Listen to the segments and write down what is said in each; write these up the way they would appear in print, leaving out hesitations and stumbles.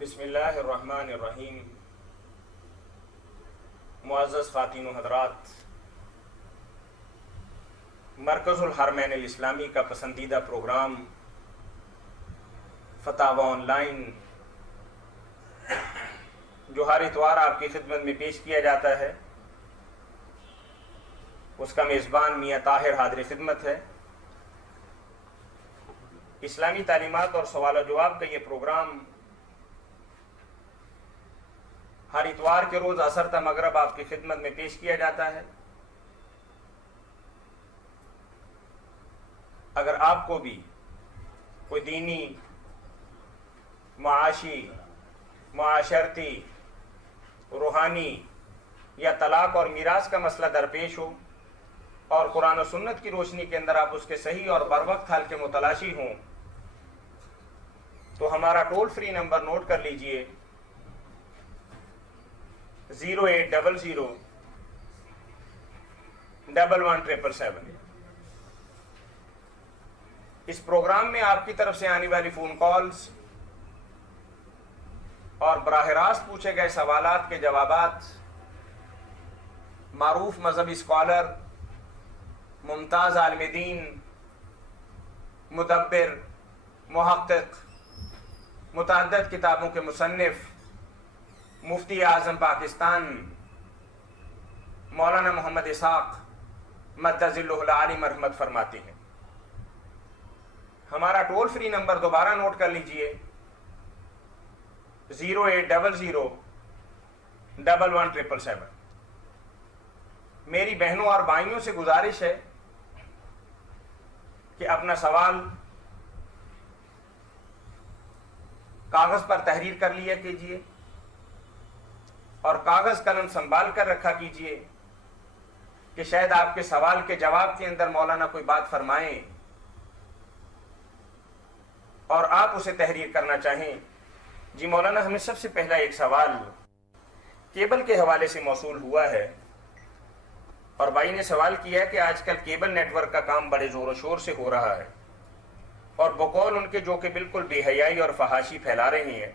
بسم اللہ الرحمن الرحیم۔ معزز خواتین و حضرات، مرکز الحرمین الاسلامی کا پسندیدہ پروگرام فتاوی آن لائن جو ہر اتوار آپ کی خدمت میں پیش کیا جاتا ہے، اس کا میزبان میاں طاہر حاضر خدمت ہے۔ اسلامی تعلیمات اور سوال و جواب کا یہ پروگرام ہر اتوار کے روز عصر تا مغرب آپ کی خدمت میں پیش کیا جاتا ہے۔ اگر آپ کو بھی کوئی دینی، معاشی، معاشرتی، روحانی یا طلاق اور میراث کا مسئلہ درپیش ہو اور قرآن و سنت کی روشنی کے اندر آپ اس کے صحیح اور بروقت حل کے متلاشی ہوں، تو ہمارا ٹول فری نمبر نوٹ کر لیجئے 08001117777۔ اس پروگرام میں آپ کی طرف سے آنے والی فون کالز اور براہ راست پوچھے گئے سوالات کے جوابات معروف مذہبی اسکالر، ممتاز عالم دین، مدبر، محقق، متعدد کتابوں کے مصنف، مفتی اعظم پاکستان مولانا محمد اسحاق مدظ اللہ العالی مرحمت فرماتے ہیں۔ ہمارا ٹول فری نمبر دوبارہ نوٹ کر لیجئے 08001117777۔ میری بہنوں اور بھائیوں سے گزارش ہے کہ اپنا سوال کاغذ پر تحریر کر لیا کیجئے اور کاغذ قلم سنبھال کر رکھا کیجئے کہ شاید آپ کے سوال کے جواب کے اندر مولانا کوئی بات فرمائیں اور آپ اسے تحریر کرنا چاہیں۔ جی مولانا، ہمیں سب سے پہلا ایک سوال کیبل کے حوالے سے موصول ہوا ہے، اور بھائی نے سوال کیا ہے کہ آج کل کیبل نیٹ ورک کا کام بڑے زور و شور سے ہو رہا ہے، اور بقول ان کے جو کہ بالکل بے حیائی اور فحاشی پھیلا رہے ہیں۔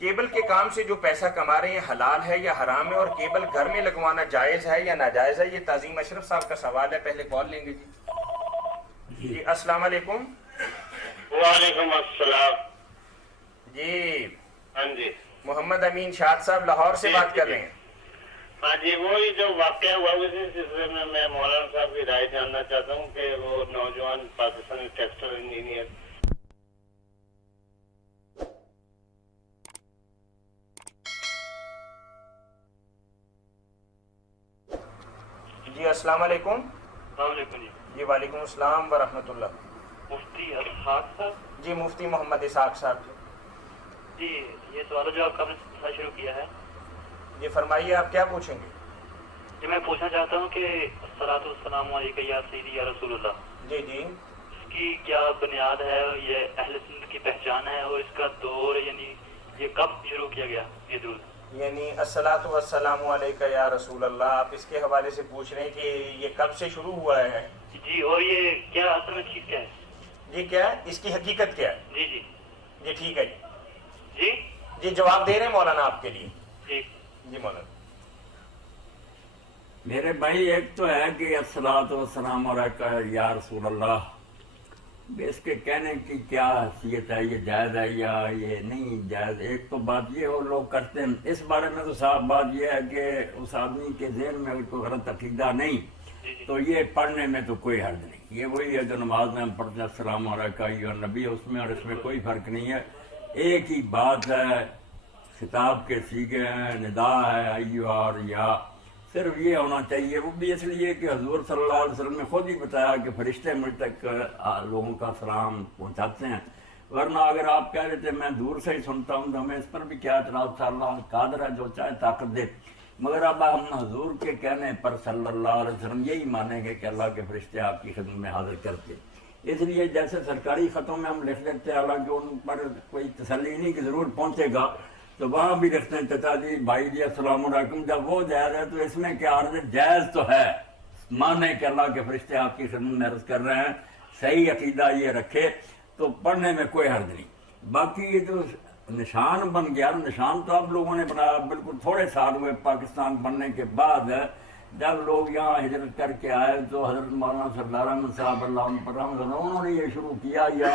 کیبل کے کام سے جو پیسہ کما رہے ہیں حلال ہے یا حرام ہے، اور کیبل گھر میں لگوانا جائز ہے یا ناجائز ہے؟ یہ تعظیم اشرف صاحب کا سوال ہے۔ پہلے کال لیں گے جی السلام علیکم۔ وعلیکم السلام۔ جی ہاں جی، محمد امین شاد صاحب لاہور سے بات کر رہے ہیں۔ ہاں جی، وہی جو واقعہ ہوا اسی سلسلے میں مولانا صاحب کی رائے جاننا چاہتا ہوں کہ وہ نوجوان پاکستانی ٹیکسٹائل انجینئر جی السلام علیکم۔ السلام علیکم۔ جی وعلیکم السلام ورحمۃ اللہ۔ مفتی اسحاق صاحب؟ جی مفتی محمد اسحاق صاحب جی، یہ سوال جو آپ کا نے شروع کیا ہے، جی فرمائیے، آپ کیا پوچھیں گے؟ جی میں پوچھنا چاہتا ہوں کہ الصلاۃ والسلام علیکہ یا سیدی یا رسول اللہ، جی جی اس کی کیا بنیاد ہے؟ یہ اہل سنت کی پہچان ہے، اور اس کا دور یعنی یہ کب شروع کیا گیا یہ درود؟ یعنی الصلاۃ والسلام علیکہ یا رسول اللہ، آپ اس کے حوالے سے پوچھ رہے ہیں کہ یہ کب سے شروع ہوا ہے؟ جی، اور یہ کیا اصل میں چیز کیا ہے؟ جی کیا ہے اس کی حقیقت کیا ہے؟ جی جی جی ٹھیک ہے جی جی جواب دے رہے ہیں مولانا آپ کے لیے۔ جی جی مولانا۔ میرے بھائی، ایک تو ہے کہ الصلاۃ والسلام علیکہ یا رسول اللہ، اس کے کہنے کی کیا حیثیت ہے؟ یہ جائز ہے یا یہ نہیں جائز؟ ایک تو بات یہ وہ لوگ کرتے ہیں، اس بارے میں تو صاف بات یہ ہے کہ اس آدمی کے ذہن میں کوئی غلط عقیدہ نہیں تو یہ پڑھنے میں تو کوئی حرج نہیں۔ یہ وہی ہے جو نماز میں ہم پڑھتے ہیں السلام علیکہ ایھا النبی، اس میں اور اس میں کوئی فرق نہیں ہے، ایک ہی بات ہے، خطاب کے صیغے ہیں، ندا ہے ایھا اور یا، صرف یہ ہونا چاہیے۔ وہ بھی اس لیے کہ حضور صلی اللہ علیہ وسلم نے خود ہی بتایا کہ فرشتے مجھ تک لوگوں کا سلام پہنچاتے ہیں، ورنہ اگر آپ کہہ رہے تھے میں دور سے ہی سنتا ہوں تو ہمیں اس پر بھی کیا اعتراض تھا؟ اللہ قادر ہے جو چاہے طاقت دے، مگر اب ہم حضور کے کہنے پر صلی اللہ علیہ وسلم یہی مانیں گے کہ اللہ کے فرشتے آپ کی خدمت میں حاضر کرتے۔ اس لیے جیسے سرکاری خطوں میں ہم لکھ دیتے ہیں، حالانکہ ان پر کوئی تسلی نہیں کہ ضرور پہنچے گا، تو وہاں بھی لکھتے ہیں چچا جی بھائی جی السلام علیکم، جب وہ جائز ہے تو اس میں کیا عرض ہے؟ جائز تو ہے، مانے کہ اللہ کے فرشتے آپ کی خدمت میں عرض کر رہے ہیں، صحیح عقیدہ یہ رکھے تو پڑھنے میں کوئی حرج نہیں۔ باقی یہ جو نشان بن گیا. نشان تو اب لوگوں نے بنایا بالکل تھوڑے سال ہوئے پاکستان بننے کے بعد. جب لوگ یہاں ہجرت کر کے آئے تو حضرت مولانا سردار احمد صاحب اللہ عنہ پر رحمت اللہ انہوں نے یہ شروع کیا. یا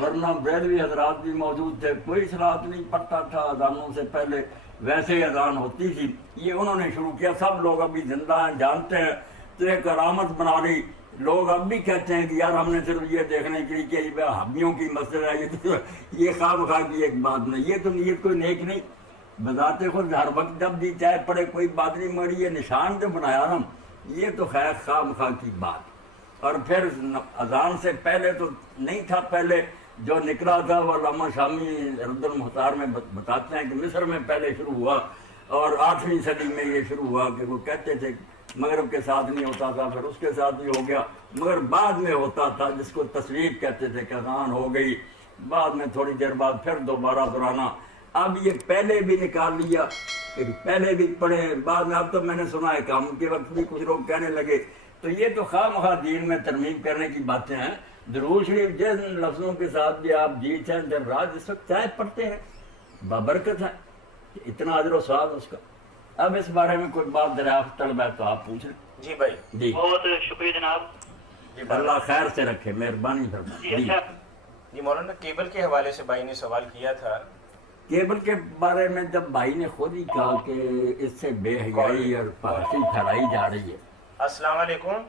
ورنہ بریلوی حضرات بھی موجود تھے, کوئی صلاۃ نہیں پڑھتا تھا اذانوں سے پہلے, ویسے ہی اذان ہوتی تھی. یہ انہوں نے شروع کیا. سب لوگ ابھی زندہ ہیں, جانتے ہیں. تو ایک علامت بنا لی. لوگ اب بھی کہتے ہیں کہ یار ہم نے صرف یہ دیکھنے کے لیے کہ حبیوں کی مسجد ہے, یہ خواہ خواہ کی ایک بات نہیں. یہ تو نیت کوئی نیک نہیں بذات خود, ہر وقت جب بھی چاہے پڑے کوئی بات نہیں. مگر یہ نشان جو بنایا نا, یہ تو خیر خواہ خواہ کی بات. اور پھر اذان سے پہلے تو نہیں تھا. پہلے جو نکلا تھا وہ علامہ شامی رد المختار میں بتاتے ہیں کہ مصر میں پہلے شروع ہوا اور 8ویں صدی میں یہ شروع ہوا کہ وہ کہتے تھے مغرب کے ساتھ نہیں ہوتا تھا, پھر اس کے ساتھ بھی ہو گیا, مگر بعد میں ہوتا تھا جس کو تصویب کہتے تھے کہ اذان ہو گئی, بعد میں تھوڑی دیر بعد پھر دوبارہ دہرانا. اب یہ پہلے بھی نکال لیا, پہلے بھی پڑھے بعد میں. اب تو میں نے سنا ہے کام کے وقت بھی کچھ لوگ کہنے لگے. تو یہ تو خواہ مخواہ دین میں ترمیم کرنے کی باتیں ہیں. درود شریف جن لفظوں کے ساتھ بھی آپ جی چاہیں دن رات اس وقت چاہے پڑھتے ہیں بابرکت ہے, اتنا اجر و ثواب اس کا. اب اس بارے میں کوئی بات دریافت طلب ہے تو آپ پوچھ لیں. جی بھائی, جی بہت شکریہ جناب. جی اللہ خیر سے رکھے, مہربانی جی فرمائیں. اچھا, جی مولانا, کیبل کے حوالے سے بھائی نے سوال کیا تھا. کیبل کے بارے میں جب بھائی نے خود ہی کہا کہ اس سے بے حیائی اور فحاشی پھیلائی جا رہی ہے. السلام علیکم.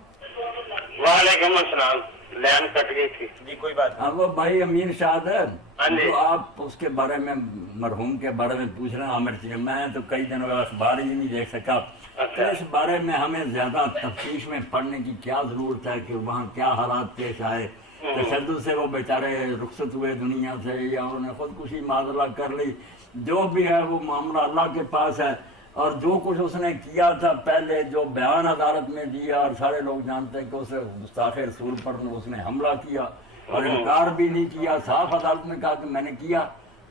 وعلیکم السلام. لائن کٹ گئی تھی. جی کوئی بات نہیں. اب وہ بھائی امین شاد ہے, ہاں جی. تو آپ اس کے بارے میں مرحوم کے بارے میں پوچھ رہے ہیں عامر سے. میں تو کئی دنوں اخبار ہی نہیں دیکھ سکا. تو اس بارے میں ہمیں زیادہ تفتیش میں پڑھنے کی کیا ضرورت ہے کہ وہاں کیا حالات پیش آئے. تشدد سے وہ بیچارے رخصت ہوئے دنیا سے یا انہوں نے خودکشی معذلہ کر لی, جو بھی ہے وہ معاملہ اللہ کے پاس ہے. اور جو کچھ اس نے کیا تھا پہلے, جو بیان عدالت میں دیا, اور سارے لوگ جانتے ہیں کہ اسے گستاخ رسول پر اس نے حملہ کیا اور انکار بھی نہیں کیا, صاف عدالت میں کہا کہ میں نے کیا.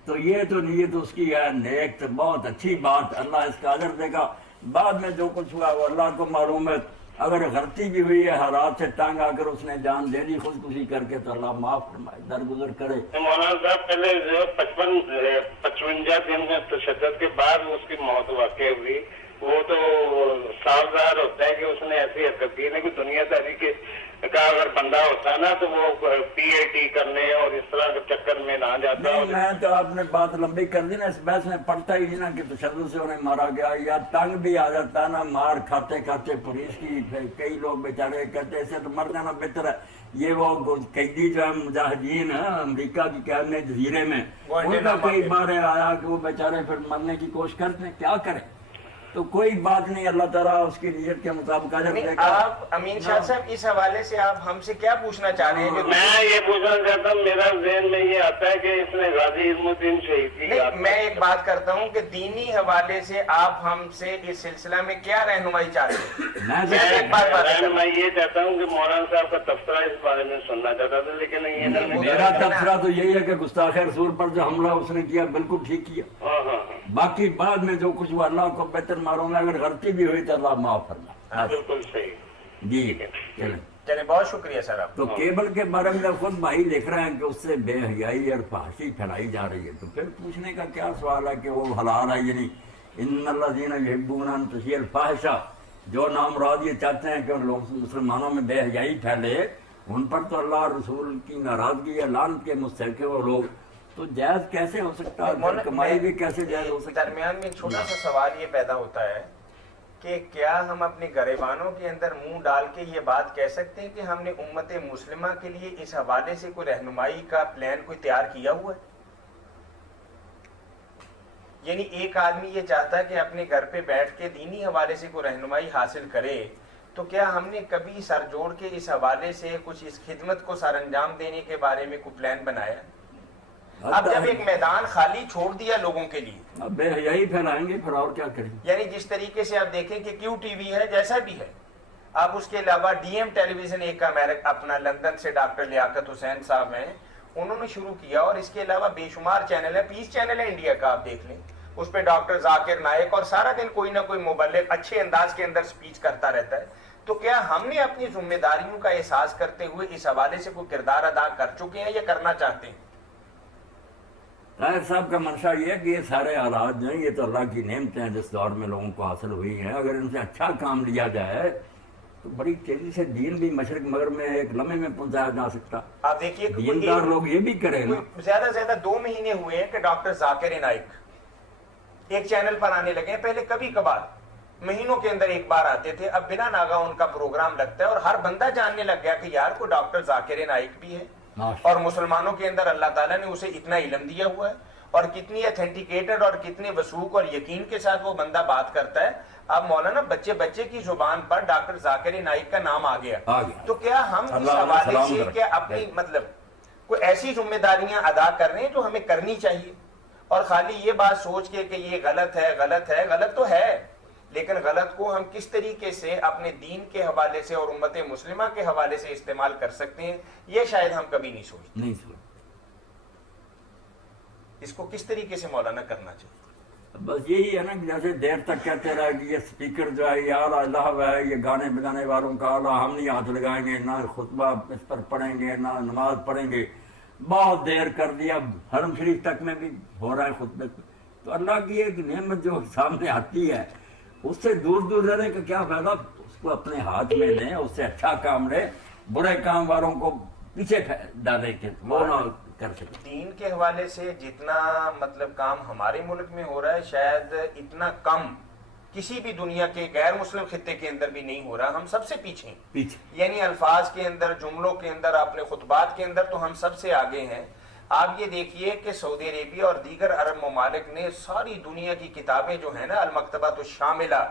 تو یہ تو نیت اس کی ہے نیک, تو بہت اچھی بات, اللہ اس کا اجر دے گا. بعد میں جو کچھ ہوا وہ اللہ کو معلوم ہے. اگر غلطی بھی ہوئی ہے, حالات سے تنگ آ کر اس نے جان دے دی خودکشی کر کے, تو اللہ معاف فرمائے, درگزر کرے. مولانا صاحب پہلے جو 55 دن میں تشدد کے بعد اس کی موت واقع ہوئی, وہ تو صاف ظاہر ہوتا ہے کہ اس نے ایسی حرکت کی ہے کہ دنیا داری کے کا اگر بندہ ہوتا نا تو وہ پی ایچ ڈی کرنے اور اس طرح کے چکر میں نہ جاتا. نہیں, میں تو آپ نے بات لمبی کر دی نا, اس بحث میں پڑھتا ہی نہیں نا کہ تشدد سے انہیں مارا گیا, یا تنگ بھی آ جاتا نا مار کھاتے کھاتے پولیس کی. کئی لوگ بیچارے کہتے ایسے تو مر جانا بہتر ہے. یہ وہ قیدی جو ہے مجاہدین ہیں امریکہ کی قید میں جزیرے میں, ان کا کئی بار آیا کہ وہ بیچارے پھر مرنے کی کوشش کرتے ہیں, کیا کریں. تو کوئی بات نہیں, اللہ تعالیٰ اس کی نیت کے مطابق اجر دے گا. آپ امین شاہ صاحب اس حوالے سے آپ ہم سے کیا پوچھنا چاہ رہے ہیں؟ میں یہ پوچھنا چاہتا ہوں, میرا ذہن میں یہ آتا ہے کہ اس نے غازی علم الدین شہیدی. میں ایک بات کرتا ہوں کہ دینی حوالے سے آپ ہم سے اس سلسلہ میں کیا رہنمائی چاہتے ہیں؟ میں یہ چاہتا ہوں کہ مولانا صاحب کا تبصرہ اس بارے میں سننا چاہتا تھا, لیکن یہ نہیں. میرا تبصرہ تو یہی ہے کہ گستاخ رسول پر جو حملہ اس نے کیا بالکل ٹھیک کیا. باقی بعد میں جو کچھ وہ اللہ کو بہتر معلوم ہے, اگر غلطی بھی ہوئی تو اللہ معاف کرنا. بالکل صحیح. جی چلیں. چلے, بہت شکریہ سر. آپ تو کیبل کے بارے میں خود بھائی لکھ رہے ہیں کہ اس سے بے حیائی اور فحاشی پھیلائی جا رہی ہے. تو پھر پوچھنے کا کیا سوال ہے کہ وہ حلال ہے یا نہیں. ان الذین یحبون ان تشیع الفاحشۃ, جو نامراد یہ چاہتے ہیں کہ لوگ مسلمانوں میں بے حیائی پھیلے, ان پر تو اللہ اور رسول کی ناراضگی یا لعنت کے مستحق وہ لوگ. تو جائز کیسے ہو سکتا ہے, کمائی بھی کیسے جائز ہو سکتا ہے. درمیان میں چھوٹا سا سوال یہ پیدا ہوتا ہے کہ کیا ہم اپنے گریبانوں کے اندر منہ ڈال کے یہ بات کہہ سکتے ہیں کہ ہم نے امت مسلمہ کے لیے اس حوالے سے کوئی رہنمائی کا پلان کوئی تیار کیا ہوا ہے؟ یعنی ایک آدمی یہ چاہتا ہے کہ اپنے گھر پہ بیٹھ کے دینی حوالے سے کوئی رہنمائی حاصل کرے, تو کیا ہم نے کبھی سر جوڑ کے اس حوالے سے کچھ اس خدمت کو سر انجام دینے کے بارے میں کوئی پلان بنایا؟ اب جب ایک میدان خالی چھوڑ دیا لوگوں کے لیے, اب بے حیائی پھیلائیں گے پھر اور کیا کریں. یعنی جس طریقے سے آپ دیکھیں کہ کیو ٹی وی ہے جیسا بھی ہے, اب اس کے علاوہ ڈی ایم ٹیلی ویژن ایک اپنا لندن سے ڈاکٹر لیاقت حسین صاحب ہیں, انہوں نے شروع کیا, اور اس کے علاوہ بے شمار چینل ہے. پیس چینل ہے انڈیا کا, آپ دیکھ لیں, اس پہ ڈاکٹر ذاکر نائک اور سارا دن کوئی نہ کوئی مبلغ اچھے انداز کے اندر سپیچ کرتا رہتا ہے. تو کیا ہم نے اپنی ذمہ داریوں کا احساس کرتے ہوئے اس حوالے سے کوئی کردار ادا کر چکے ہیں یا کرنا چاہتے ہیں؟ طاہر صاحب کا منشا یہ ہے کہ یہ سارے آلات جو ہیں یہ تو اللہ کی نعمتیں ہیں جس دور میں لوگوں کو حاصل ہوئی ہیں، اگر ان سے اچھا کام لیا جائے تو بڑی تیزی سے دین بھی مشرق مغرب میں ایک لمحے میں پہنچایا جا سکتا۔ آپ دیکھیے دیندار لوگ یہ بھی کریں نا۔ زیادہ سے زیادہ 2 مہینے ہوئے ہیں کہ ڈاکٹر ذاکر نائک ایک چینل پر آنے لگے ہیں، پہلے کبھی کبھار مہینوں کے اندر ایک بار آتے تھے، اب بنا ناگا ان کا پروگرام لگتا ہے اور ہر بندہ جاننے لگ گیا کہ یار کو ڈاکٹر ذاکر نائک بھی ہے، اور مسلمانوں کے اندر اللہ تعالیٰ نے اسے اتنا علم دیا ہوا ہے اور کتنی اتھینٹیکیٹڈ اور کتنے وثوق اور یقین کے ساتھ وہ بندہ بات کرتا ہے۔ اب مولانا بچے کی زبان پر ڈاکٹر ذاکر نائک کا نام آ گیا، تو کیا ہم اس حوالے سے کیا اپنی مطلب کوئی ایسی ذمہ داریاں ادا کر رہے ہیں جو ہمیں کرنی چاہیے، اور خالی یہ بات سوچ کے کہ یہ غلط ہے، غلط تو ہے، لیکن غلط کو ہم کس طریقے سے اپنے دین کے حوالے سے اور امت مسلمہ کے حوالے سے استعمال کر سکتے ہیں، یہ شاید ہم کبھی نہیں سوچتے۔ اس کو کس طریقے سے مولانا کرنا چاہیے؟ بس یہی ہے نا کہ جیسے دیر تک کہتے رہے کہ یہ سپیکر جو ہے یہ اعلیٰ اللہ ہے، یہ گانے بجانے والوں کا اعلیٰ، ہم نہیں ہاتھ لگائیں گے، نہ خطبہ اس پر پڑھیں گے، نہ نماز پڑھیں گے، بہت دیر کر دیا، حرم شریف تک میں بھی ہو رہا ہے خطبے پہ۔ تو اللہ کی ایک نعمت جو سامنے آتی ہے اس سے دور رہنے کا کیا فائدہ؟ اس کو اپنے ہاتھ میں لیں، اس سے اچھا کام لیں، برے کام والوں کو پیچھے ڈالیں کہ وہ نہ کر سکے۔ دین کے حوالے سے جتنا مطلب کام ہمارے ملک میں ہو رہا ہے شاید اتنا کم کسی بھی دنیا کے غیر مسلم خطے کے اندر بھی نہیں ہو رہا، ہم سب سے پیچھے ہیں، یعنی الفاظ کے اندر، جملوں کے اندر، اپنے خطبات کے اندر تو ہم سب سے آگے ہیں۔ آپ یہ دیکھیے کہ سعودی عربیہ اور دیگر عرب ممالک نے ساری دنیا کی کتابیں جو ہیں نا المکتبۃ الشاملہ،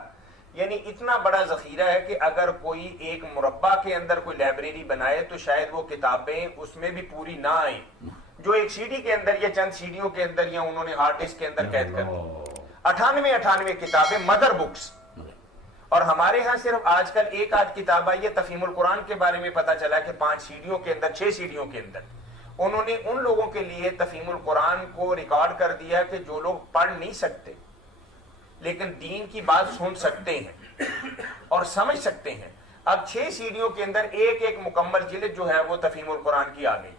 یعنی اتنا بڑا ذخیرہ ہے کہ اگر کوئی ایک مربع کے اندر کوئی لائبریری بنائے تو شاید وہ کتابیں اس میں بھی پوری نہ آئیں، جو ایک سی ڈی کے اندر یا چند سیڈیوں کے اندر یا انہوں نے ہارڈ ڈسک کے اندر قید کر دی۔ 98 کتابیں مدر بکس، اور ہمارے ہاں صرف آج کل ایک آدھ کتاب آئی ہے تفہیم القرآن کے بارے میں، پتا چلا کہ 5 سیڈیوں کے اندر، 6 سیڈیوں کے اندر انہوں نے ان لوگوں کے لیے تفہیم القرآن کو ریکارڈ کر دیا کہ جو لوگ پڑھ نہیں سکتے لیکن دین کی بات سن سکتے ہیں اور سمجھ سکتے ہیں۔ اب 6 سیڈیوں کے اندر ایک مکمل جلد جو ہے وہ تفہیم القرآن کی آ گئی،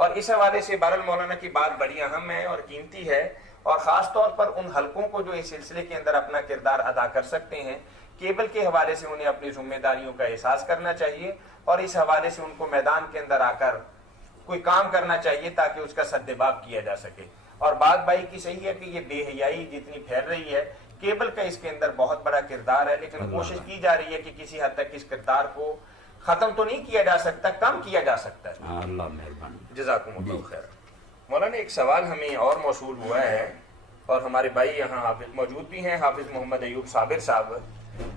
اور اس حوالے سے بہرحال مولانا کی بات بڑی اہم ہے اور قیمتی ہے، اور خاص طور پر ان حلقوں کو جو اس سلسلے کے اندر اپنا کردار ادا کر سکتے ہیں، کیبل کے حوالے سے انہیں اپنی ذمہ داریوں کا احساس کرنا چاہیے، اور اس حوالے سے ان کو میدان کے اندر آ کر کوئی کام کرنا چاہیے تاکہ اس کا سدباب کیا جا سکے۔ اور بات بھائی کی صحیح ہے کہ یہ بے حیائی جتنی پھیل رہی ہے، کیبل کا اس کے اندر بہت بڑا کردار ہے، لیکن کوشش کی جا رہی ہے کہ کسی حد تک اس کردار کو ختم تو نہیں کیا جا سکتا، کم کیا جا سکتا ہے۔ اللہ مہربانی۔ جزاکم اللہ خیر۔ مولانا ایک سوال ہمیں اور موصول ہوا ہے، اور ہمارے بھائی یہاں حافظ موجود بھی ہیں، حافظ محمد ایوب صابر صاحب،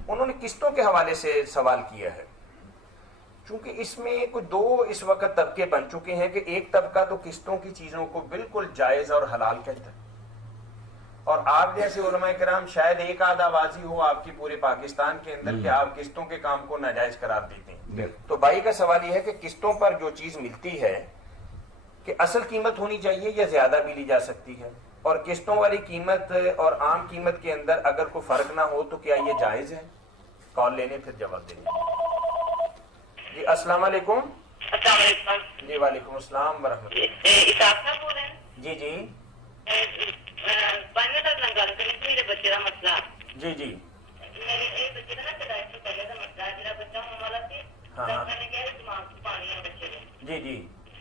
انہوں نے قسطوں کے حوالے سے سوال کیا ہے، چونکہ اس میں کچھ 2 اس وقت طبقے بن چکے ہیں کہ ایک طبقہ تو قسطوں کی چیزوں کو بالکل جائز اور حلال کہتا ہے، اور آپ جیسے علماء کرام شاید ایک آدھ آوازی ہو آپ کی پورے پاکستان کے اندر کہ آپ قسطوں کے کام کو ناجائز قرار دیتے ہیں۔ تو بھائی کا سوال یہ ہے کہ قسطوں پر جو چیز ملتی ہے کہ اصل قیمت ہونی چاہیے یا زیادہ بھی لی جا سکتی ہے، اور قسطوں والی قیمت اور عام قیمت کے اندر اگر کوئی فرق نہ ہو تو کیا یہ جائز ہے؟ کال لینے پھر جواب دینے۔ جی السلام علیکم۔ السلام علیکم۔ جی وعلیکم السلام ورحمۃ اللہ۔ اسحاق صاحب بول رہے ہیں؟ جی جی گل کریں میرے بچے کا مسئلہ۔ جی جی میرے بچے کا نا پیدائش سے پہلے کا مسئلہ ہے، میرا بچہ ہونے والا سی، ڈاکٹر نے کہا دماغ کی پانی ہے بچے کو، جی جی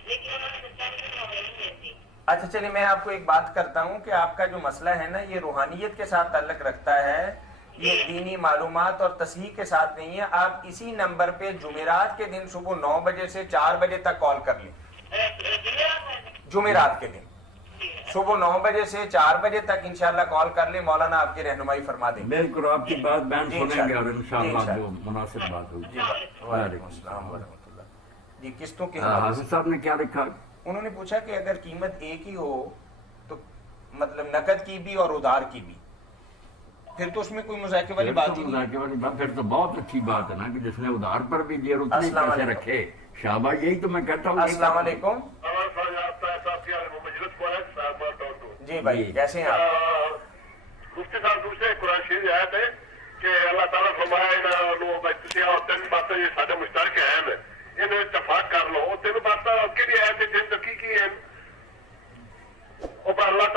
لیکن انہوں نے بچہ کی نوکری نہیں دیتی۔ اچھا چلیے میں آپ کو ایک بات کرتا ہوں کہ آپ کا جو مسئلہ ہے نا یہ روحانیت کے ساتھ تعلق رکھتا ہے، یہ دینی معلومات اور تصحیح کے ساتھ نہیں ہے۔ آپ اسی نمبر پہ جمعرات کے دن صبح 9 بجے سے 4 بجے تک کال کر لیں، جمعرات کے دن صبح 9 بجے سے 4 بجے تک انشاءاللہ کال کر لیں، مولانا آپ کی رہنمائی فرما دیں گے۔ بالکل آپ کی بات بیان سنیں گے اور انشاءاللہ جو مناسب بات ہوگی۔ جی وعلیکم السلام ورحمۃ اللہ۔ جی قسطوں کے حافظ صاحب نے کیا لکھا؟ انہوں نے پوچھا کہ اگر قیمت ایک ہی ہو تو مطلب نقد کی بھی اور ادھار کی بھی، پھر تو اس میں کوئی مذاکرے والی بات ہی نہیں۔ مذاکرے والی بات پھر تو بہت اچھی بات ہے نا کہ جس نے ادھار پر بھی دیا اتنے پیسے رکھے، شاباش، یہی تو میں کہتا ہوں۔ السلام علیکم۔ جی بھائی کیسے ہیں آپ؟ مفتی صاحب دوسرے قرآن شریف آیت ہے کہ اللہ تعالیٰ فرمایا اور 3 باتیں یہ سارے مشترک ہیں، انہیں اتفاق کر لو۔ 3 باتیں کہڑی آیت ہے جن کی ہیں؟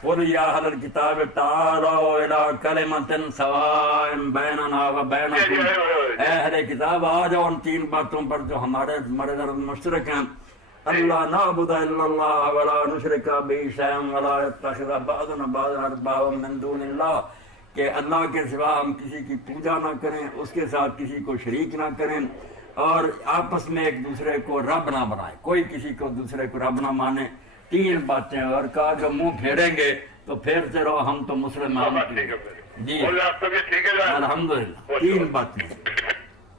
قل يا أهل الكتاب تعالوا إلى كلمة سواء بيننا وبينكم، اے اہل کتاب آ جاؤ ان تین باتوں پر جو ہمارے درمیان مشترک ہیں، اللہ نعبد الا اللہ ولا نشرک به شیئا ولا يتخذ بعضنا بعضا اربابا من دون اللہ، کہ اللہ کے سوا ہم کسی کی پوجا نہ کریں، اس کے ساتھ کسی کو شریک نہ کریں، اور آپس میں ایک دوسرے کو رب نہ بنائیں، کوئی کسی کو دوسرے کو رب نہ مانے۔ تین باتیں، اور کہا جو منہ پھیریں گے تو پھیرتے رہو، ہم تو مسلمان جی الحمدللہ، تین باتیں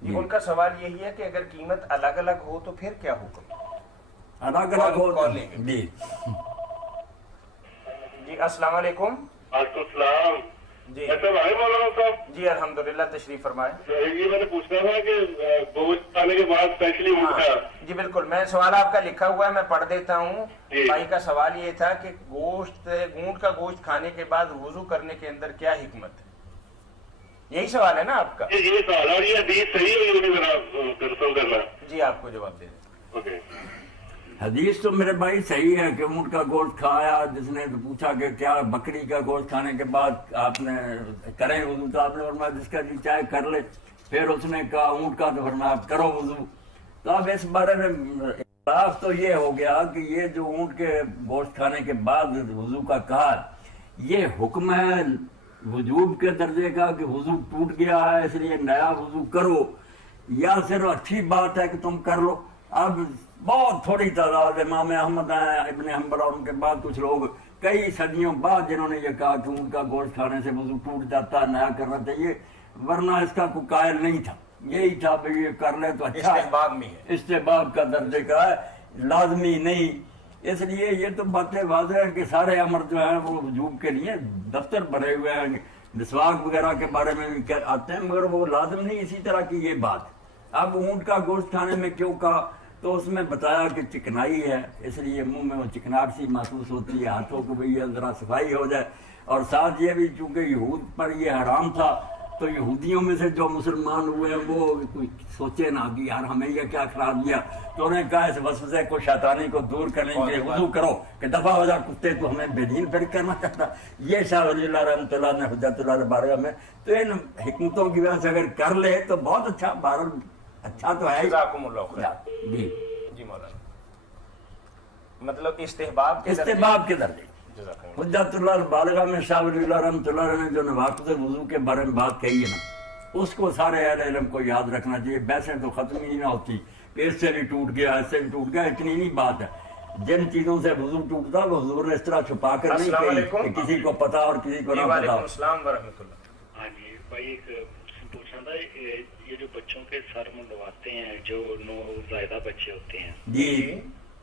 جی۔ ان کا سوال یہی ہے کہ اگر قیمت الگ الگ ہو تو پھر کیا حکم؟ الگ الگ ہو جی جی السلام علیکم السلام جی بھائی مولانا صاحب جی الحمدللہ، تشریف فرمائیں۔ یہ میں نے پوچھنا تھا کہ گوشت کھانے کے بعد اسپیشلی جی بالکل، میں سوال آپ کا لکھا ہوا ہے، میں پڑھ دیتا ہوں۔ جی۔ بھائی کا سوال یہ تھا کہ اونٹ کا گوشت کھانے کے بعد وضو کرنے کے اندر کیا حکمت ہے؟ یہی سوال ہے نا آپ کا؟ یہ سوال، اور یہ حدیث صحیح ہے یہ میرا درسل کرنا؟ جی آپ کو جواب دے دیں۔ اوکے۔ حدیث تو میرے بھائی صحیح ہے کہ اونٹ کا گوشت کھایا، جس نے پوچھا کہ کیا بکری کا گوشت کھانے کے بعد آپ نے کریں وضو، تو آپ نے فرمایا جس کا جی چاہے کر لے۔ پھر اس نے کہا اونٹ کا، تو فرمایا آپ کرو وضو۔ تو اب اس بارے میں اختلاف تو یہ ہو گیا کہ یہ جو اونٹ کے گوشت کھانے کے بعد وضو کا کہا، یہ حکم ہے وجوب کے درجے کا کہ وضو ٹوٹ گیا ہے اس لیے نیا وضو کرو، یا صرف اچھی بات ہے کہ تم کر لو؟ اب بہت تھوڑی تعداد امام احمد ہیں، ابن حنبل اور ان کے بعد کچھ لوگ کئی صدیوں بعد جنہوں نے یہ کہا کہ اونٹ کا گوشت کھانے سے وضو ٹوٹ جاتا ہے، نیا کرنا چاہیے، ورنہ اس کا کوئی قائل نہیں تھا، یہی تھا بھائی یہ کر لے تو اچھا ہے، استحباب میں ہے، استحباب کا درجے کا ہے، لازمی نہیں۔ اس لیے یہ تو باتیں واضح ہیں کہ سارے امر جو ہیں وہ وجوب کے لیے دفتر بنے ہوئے ہیں، مسواک وغیرہ کے بارے میں بھی آتے ہیں، مگر وہ لازم نہیں۔ اسی طرح کی یہ بات اب اونٹ کا گوشت کھانے میں کیوں کہا، تو اس میں بتایا کہ چکنائی ہے، اس لیے منہ میں وہ چکناٹ سی محسوس ہوتی ہے، ہاتھوں کو بھی ذرا صفائی ہو جائے، اور ساتھ یہ بھی چونکہ یہود پر یہ حرام تھا، تو یہودیوں میں سے جو مسلمان ہوئے ہیں وہ کوئی سوچے نہ کہ یار ہمیں یہ کیا خراب دیا، تو انہوں نے کہا اس وسوسے کو شیطانی کو دور کرنے کے لیے وضو کرو کہ دفعہ ہو جا کتے، تو ہمیں بے دین پھر کرنا چاہتا۔ یہ شاہ ولی اللہ رحمۃ اللہ نے حجت اللہ بارگاہ میں، تو ان حکمتوں کی وجہ سے اگر کر لے تو بہت اچھا، بہرحال اچھا تو ہے جزاکم اللہ خیر۔ جی جی مولانا، مطلب استحباب کے استحباب کے درجے۔ جزاکم اللہ۔ حجت اللہ البالغہ میں شاہ ولی اللہ رحمۃ اللہ نے جو نواقض وضو کے بارے میں بات کہی ہے نا، اس کو سارے اہل علم کو یاد رکھنا چاہیے۔ بحثیں تو ختم ہی نہ ہوتی کہ اس سے بھی ٹوٹ گیا، اس سے بھی ٹوٹ گیا، اتنی نہیں بات ہے۔ جن چیزوں سے وضو ٹوٹتا وہ حضور نے اس طرح چھپا کر نہیں السلام کہی علیکم۔ کہ کسی کو پتا اور کسی کو نہ پتا۔ وعلیکم السلام ورحمۃ اللہ۔ ہاں جی بھائی، ایک پوچھنا تھا، یہ جو بچوں کے سر منڈواتے ہیں جو نوزائیدہ بچے ہوتے ہیں، جی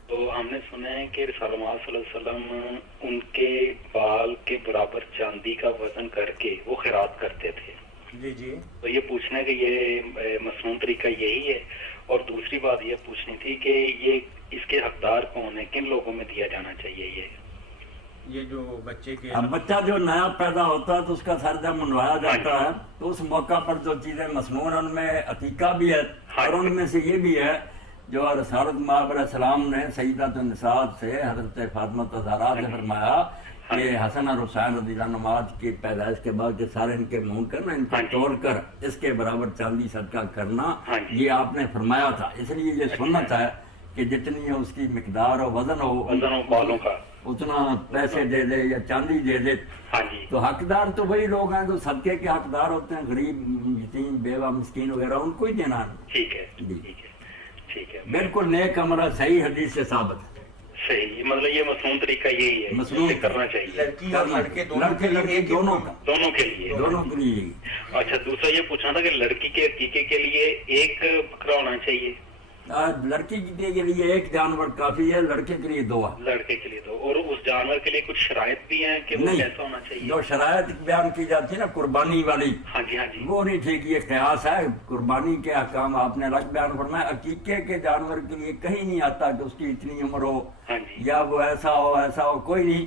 تو ہم نے سنا ہے کہ رسول اللہ صلی اللہ علیہ وسلم ان کے بال کے برابر چاندی کا وزن کر کے وہ خیرات کرتے تھے۔ جی جی تو یہ پوچھنا ہے کہ یہ مصنون طریقہ یہی ہے، اور دوسری بات یہ پوچھنی تھی کہ یہ اس کے حقدار کون ہیں، کن لوگوں میں دیا جانا چاہیے یہ جو بچے کے اب بچہ جو نیا پیدا ہوتا ہے تو اس کا سر جب منڈوایا جاتا ہے تو اس موقع پر جو چیزیں مصنون، ان میں عقیقہ بھی ہے، اور ان میں سے یہ بھی ہے جو رسالت مآب علیہ السلام نے سیدۃ النساء سے حضرت فاطمہ الزہرا سے فرمایا کہ حسن اور حسین رضی اللہ عنہ کی پیدائش کے بعد جو سارے ان کے منہ کرنا، ان کو توڑ کر اس کے برابر چاندی صدقہ کرنا، یہ آپ نے فرمایا تھا۔ اس لیے یہ سنت ہے کہ جتنی اس کی مقدار اور وزن ہو بالوں کا اتنا پیسے دے دے یا چاندی دے دے۔ ہاں جی، تو حقدار تو وہی لوگ ہیں جو صدقے کے حقدار ہوتے ہیں، غریب، یتیم، بیوہ، مسکین وغیرہ، ان کو ہی دینا ہے۔ ٹھیک ہے جی ٹھیک ہے ٹھیک ہے، بالکل نیک عمل، صحیح حدیث سے ثابت ہے۔ صحیح، مطلب یہ مصنون طریقہ یہی ہے، مصنون اسے کرنا چاہیے لڑکی اور لڑکے دونوں لڑکے کے لیے لڑکی ایک دونوں کا، دونوں کے لیے۔ دونوں کے لیے۔ اچھا، دوسرا یہ پوچھنا تھا کہ لڑکی کے عقیقے کے لیے ایک بکرا ہونا چاہیے؟ لڑکی کے لیے ایک جانور کافی ہے، لڑکے کے لیے دو ہے۔ لڑکے کے لیے دو، اور اس جانور کے لیے کچھ شرائط بھی ہیں کہ وہ کیسا ہونا چاہیے؟ جو شرائط بیان کی جاتی ہے نا قربانی والی، ہاں جی ہاں جی، وہ نہیں ٹھیک، یہ قیاس ہے۔ قربانی کے احکام آپ نے الگ بیان فرمایا، عقیقے کے جانور کے لیے کہیں نہیں آتا کہ اس کی اتنی عمر ہو ہاں جی، یا وہ ایسا ہو ایسا ہو، کوئی نہیں۔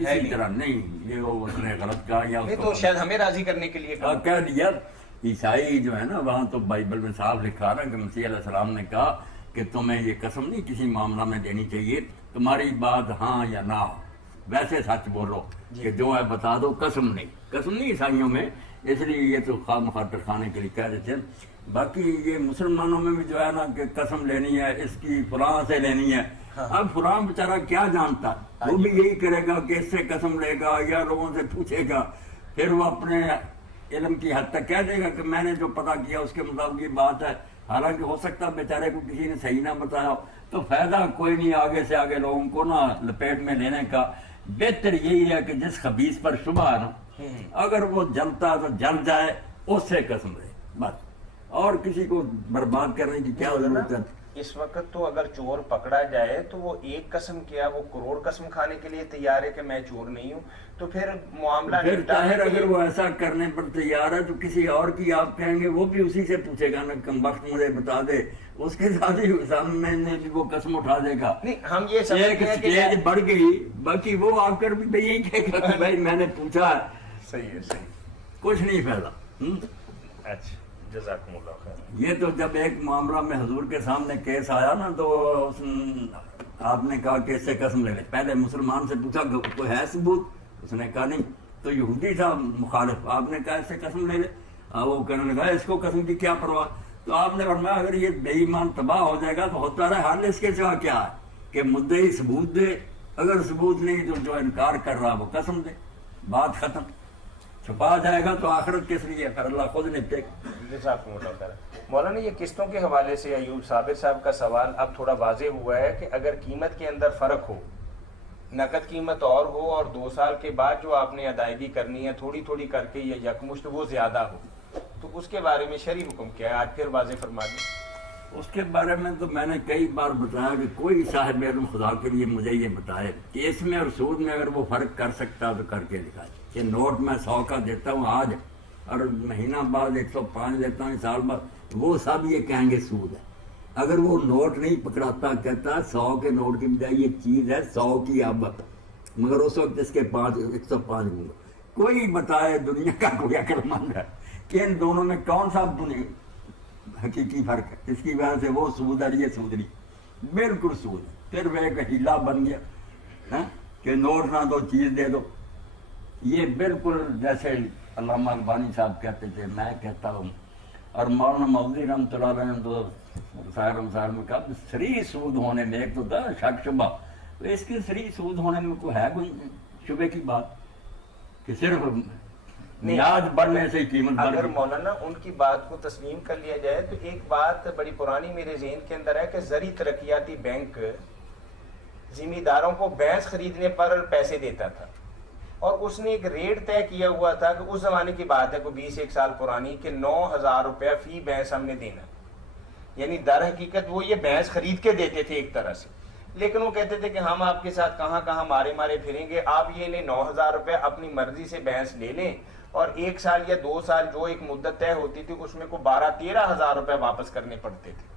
کسی طرح نہیں یہ وہ اس نے غلط کہا یا نہیں تو شاید ہمیں راضی کرنے کے لیے کہا۔ کہہ دیا عیسائی جو ہے نا وہاں تو بائبل میں صاف لکھا رہا کہ مسیح علیہ السلام نے کہا کہ تمہیں یہ قسم نہیں کسی معاملہ میں دینی چاہیے، تمہاری بات ہاں یا نہ ہو، ویسے سچ بولو کہ جو ہے بتا دو، قسم نہیں عیسائیوں میں، اس لیے یہ تو خواہ مخاطر کھانے کے لیے کہہ دیتے ہیں۔ باقی یہ مسلمانوں میں بھی جو ہے نا کہ قسم لینی ہے، اس کی فلاں سے لینی ہے، اب فلاں بیچارہ کیا جانتا، وہ بھی یہی کرے گا کہ اس سے قسم لے گا یا لوگوں سے پوچھے گا، پھر وہ اپنے علم کی حد تک کہہ دے گا کہ میں نے جو پتہ کیا اس کے مطابق یہ بات ہے، حالانکہ ہو سکتا ہے بیچارے کو کسی نے صحیح نہ بتایا ہو۔ تو فائدہ کوئی نہیں آگے سے آگے لوگوں کو نا لپیٹ میں لینے کا، بہتر یہی ہے کہ جس خبیث پر شبہ ہے نا اگر وہ جلتا تو جل جائے، اس سے قسم لے بس، اور کسی کو برباد کرنے کی کیا ضرورت ہے۔ اس وقت تو اگر چور پکڑا جائے تو وہ ایک قسم کیا وہ کروڑ قسم کھانے کے لیے تیار ہے کہ میں چور نہیں ہوں، تو پھر معاملہ پھر طاہر اگر وہ ایسا کرنے پر تیار ہے تو کسی اور کی آپ کہیں گے وہ بھی اسی سے پوچھے گا نا کم وقت مجھے بتا دے، اس کے ساتھ ہی سامنے بھی وہ قسم اٹھا دے گا۔ نہیں ہم یہ ایک سمجھتے ہیں کہ سٹیج بڑھ گئی، باقی وہ آ کر بھی یہی کہے گا کہ بھائی میں نے پوچھا ہے، صحیح ہے، صحیح، کچھ نہیں فائدہ۔ اچھا جزاکم اللہ خیر۔ یہ تو جب ایک معاملہ میں حضور کے سامنے کیس آیا نا تو آپ نے کہا کہ اس سے قسم لے لے، پہلے مسلمان سے پوچھا کوئی ہے ثبوت، اس نے کہا نہیں، تو یہودی تھا مخالف، آپ نے کہا اس سے قسم لے لے، وہ کہنے لگا اس کو قسم کی کیا پرواہ، تو آپ نے فرمایا اگر یہ بے ایمان تباہ ہو جائے گا تو ہوتا رہا، حل اس کے سوا کیا ہے کہ مدعی ثبوت دے، اگر ثبوت نہیں تو جو انکار کر رہا وہ قسم دے، بات ختم، چھپا جائے گا تو آخرت کس لیے، پھر اللہ خود نپٹے گا۔ جزاکم اللہ خیر۔ مولانا یہ قسطوں کے حوالے سے ایوب صابر صاحب کا سوال اب تھوڑا واضح ہوا ہے کہ اگر قیمت کے اندر فرق ہو، نقد قیمت اور ہو اور 2 سال کے بعد جو آپ نے ادائیگی کرنی ہے تھوڑی تھوڑی کر کے یا یکمشت وہ زیادہ ہو، تو اس کے بارے میں شرعی حکم کیا ہے، آج پھر واضح فرما دیں۔ اس کے بارے میں تو میں نے کئی بار بتایا کہ کوئی صاحب علم خدا کے لیے مجھے یہ بتائے کہ اس میں اور سود میں اگر وہ فرق کر سکتا تو کر کے دکھائے کہ نوٹ میں 100 کا دیتا ہوں آج اور مہینہ بعد 105 دیتا ہوں سال بعد، وہ سب یہ کہیں گے سود ہے۔ اگر وہ نوٹ نہیں پکڑاتا، کہتا 100 کے نوٹ کی بجائے یہ چیز ہے 100 کی اب، مگر اس وقت اس کے 105 ہوں گا، کوئی بتائے دنیا کا کوئی عقل مند ہے کہ ان دونوں میں کون سا حقیقی فرق ہے، اس کی وجہ سے وہ سود ہے یہ سود نہیں، بالکل سود ہے۔ پھر وہ ایک ہیلا بن گیا کہ نوٹ نہ دو چیز دے دو، یہ بالکل جیسے علامہ البانی صاحب کہتے تھے، میں کہتا ہوں، اور مولانا مودودی رحمۃ اللہ علیہ نے تو مسائل میں کہا صریح سود ہونے میں ایک تو تھا شک شبہ، تو اس کے صریح سود ہونے میں کوئی ہے کوئی شبے کی بات کہ صرف نیاز بڑھنے سے قیمت بڑھ اگر گئی؟ مولانا ان کی بات کو تسلیم کر لیا جائے تو ایک بات بڑی پرانی میرے ذہن کے اندر ہے کہ زرعی ترقیاتی بینک زمینداروں کو بھینس خریدنے پر پیسے دیتا تھا، اور اس نے ایک ریٹ طے کیا ہوا تھا کہ اس زمانے کی بات ہے کوئی 20 سال پرانی کہ 9,000 روپیہ فی بھینس ہم نے دینا، یعنی در حقیقت وہ یہ بھینس خرید کے دیتے تھے ایک طرح سے، لیکن وہ کہتے تھے کہ ہم آپ کے ساتھ کہاں کہاں مارے مارے پھریں گے، آپ یہ انہیں 9,000 روپے اپنی مرضی سے بھینس لے لیں، اور 1 سال یا 2 سال جو ایک مدت طے ہوتی تھی اس میں کو 12-13 ہزار روپے واپس کرنے پڑتے تھے۔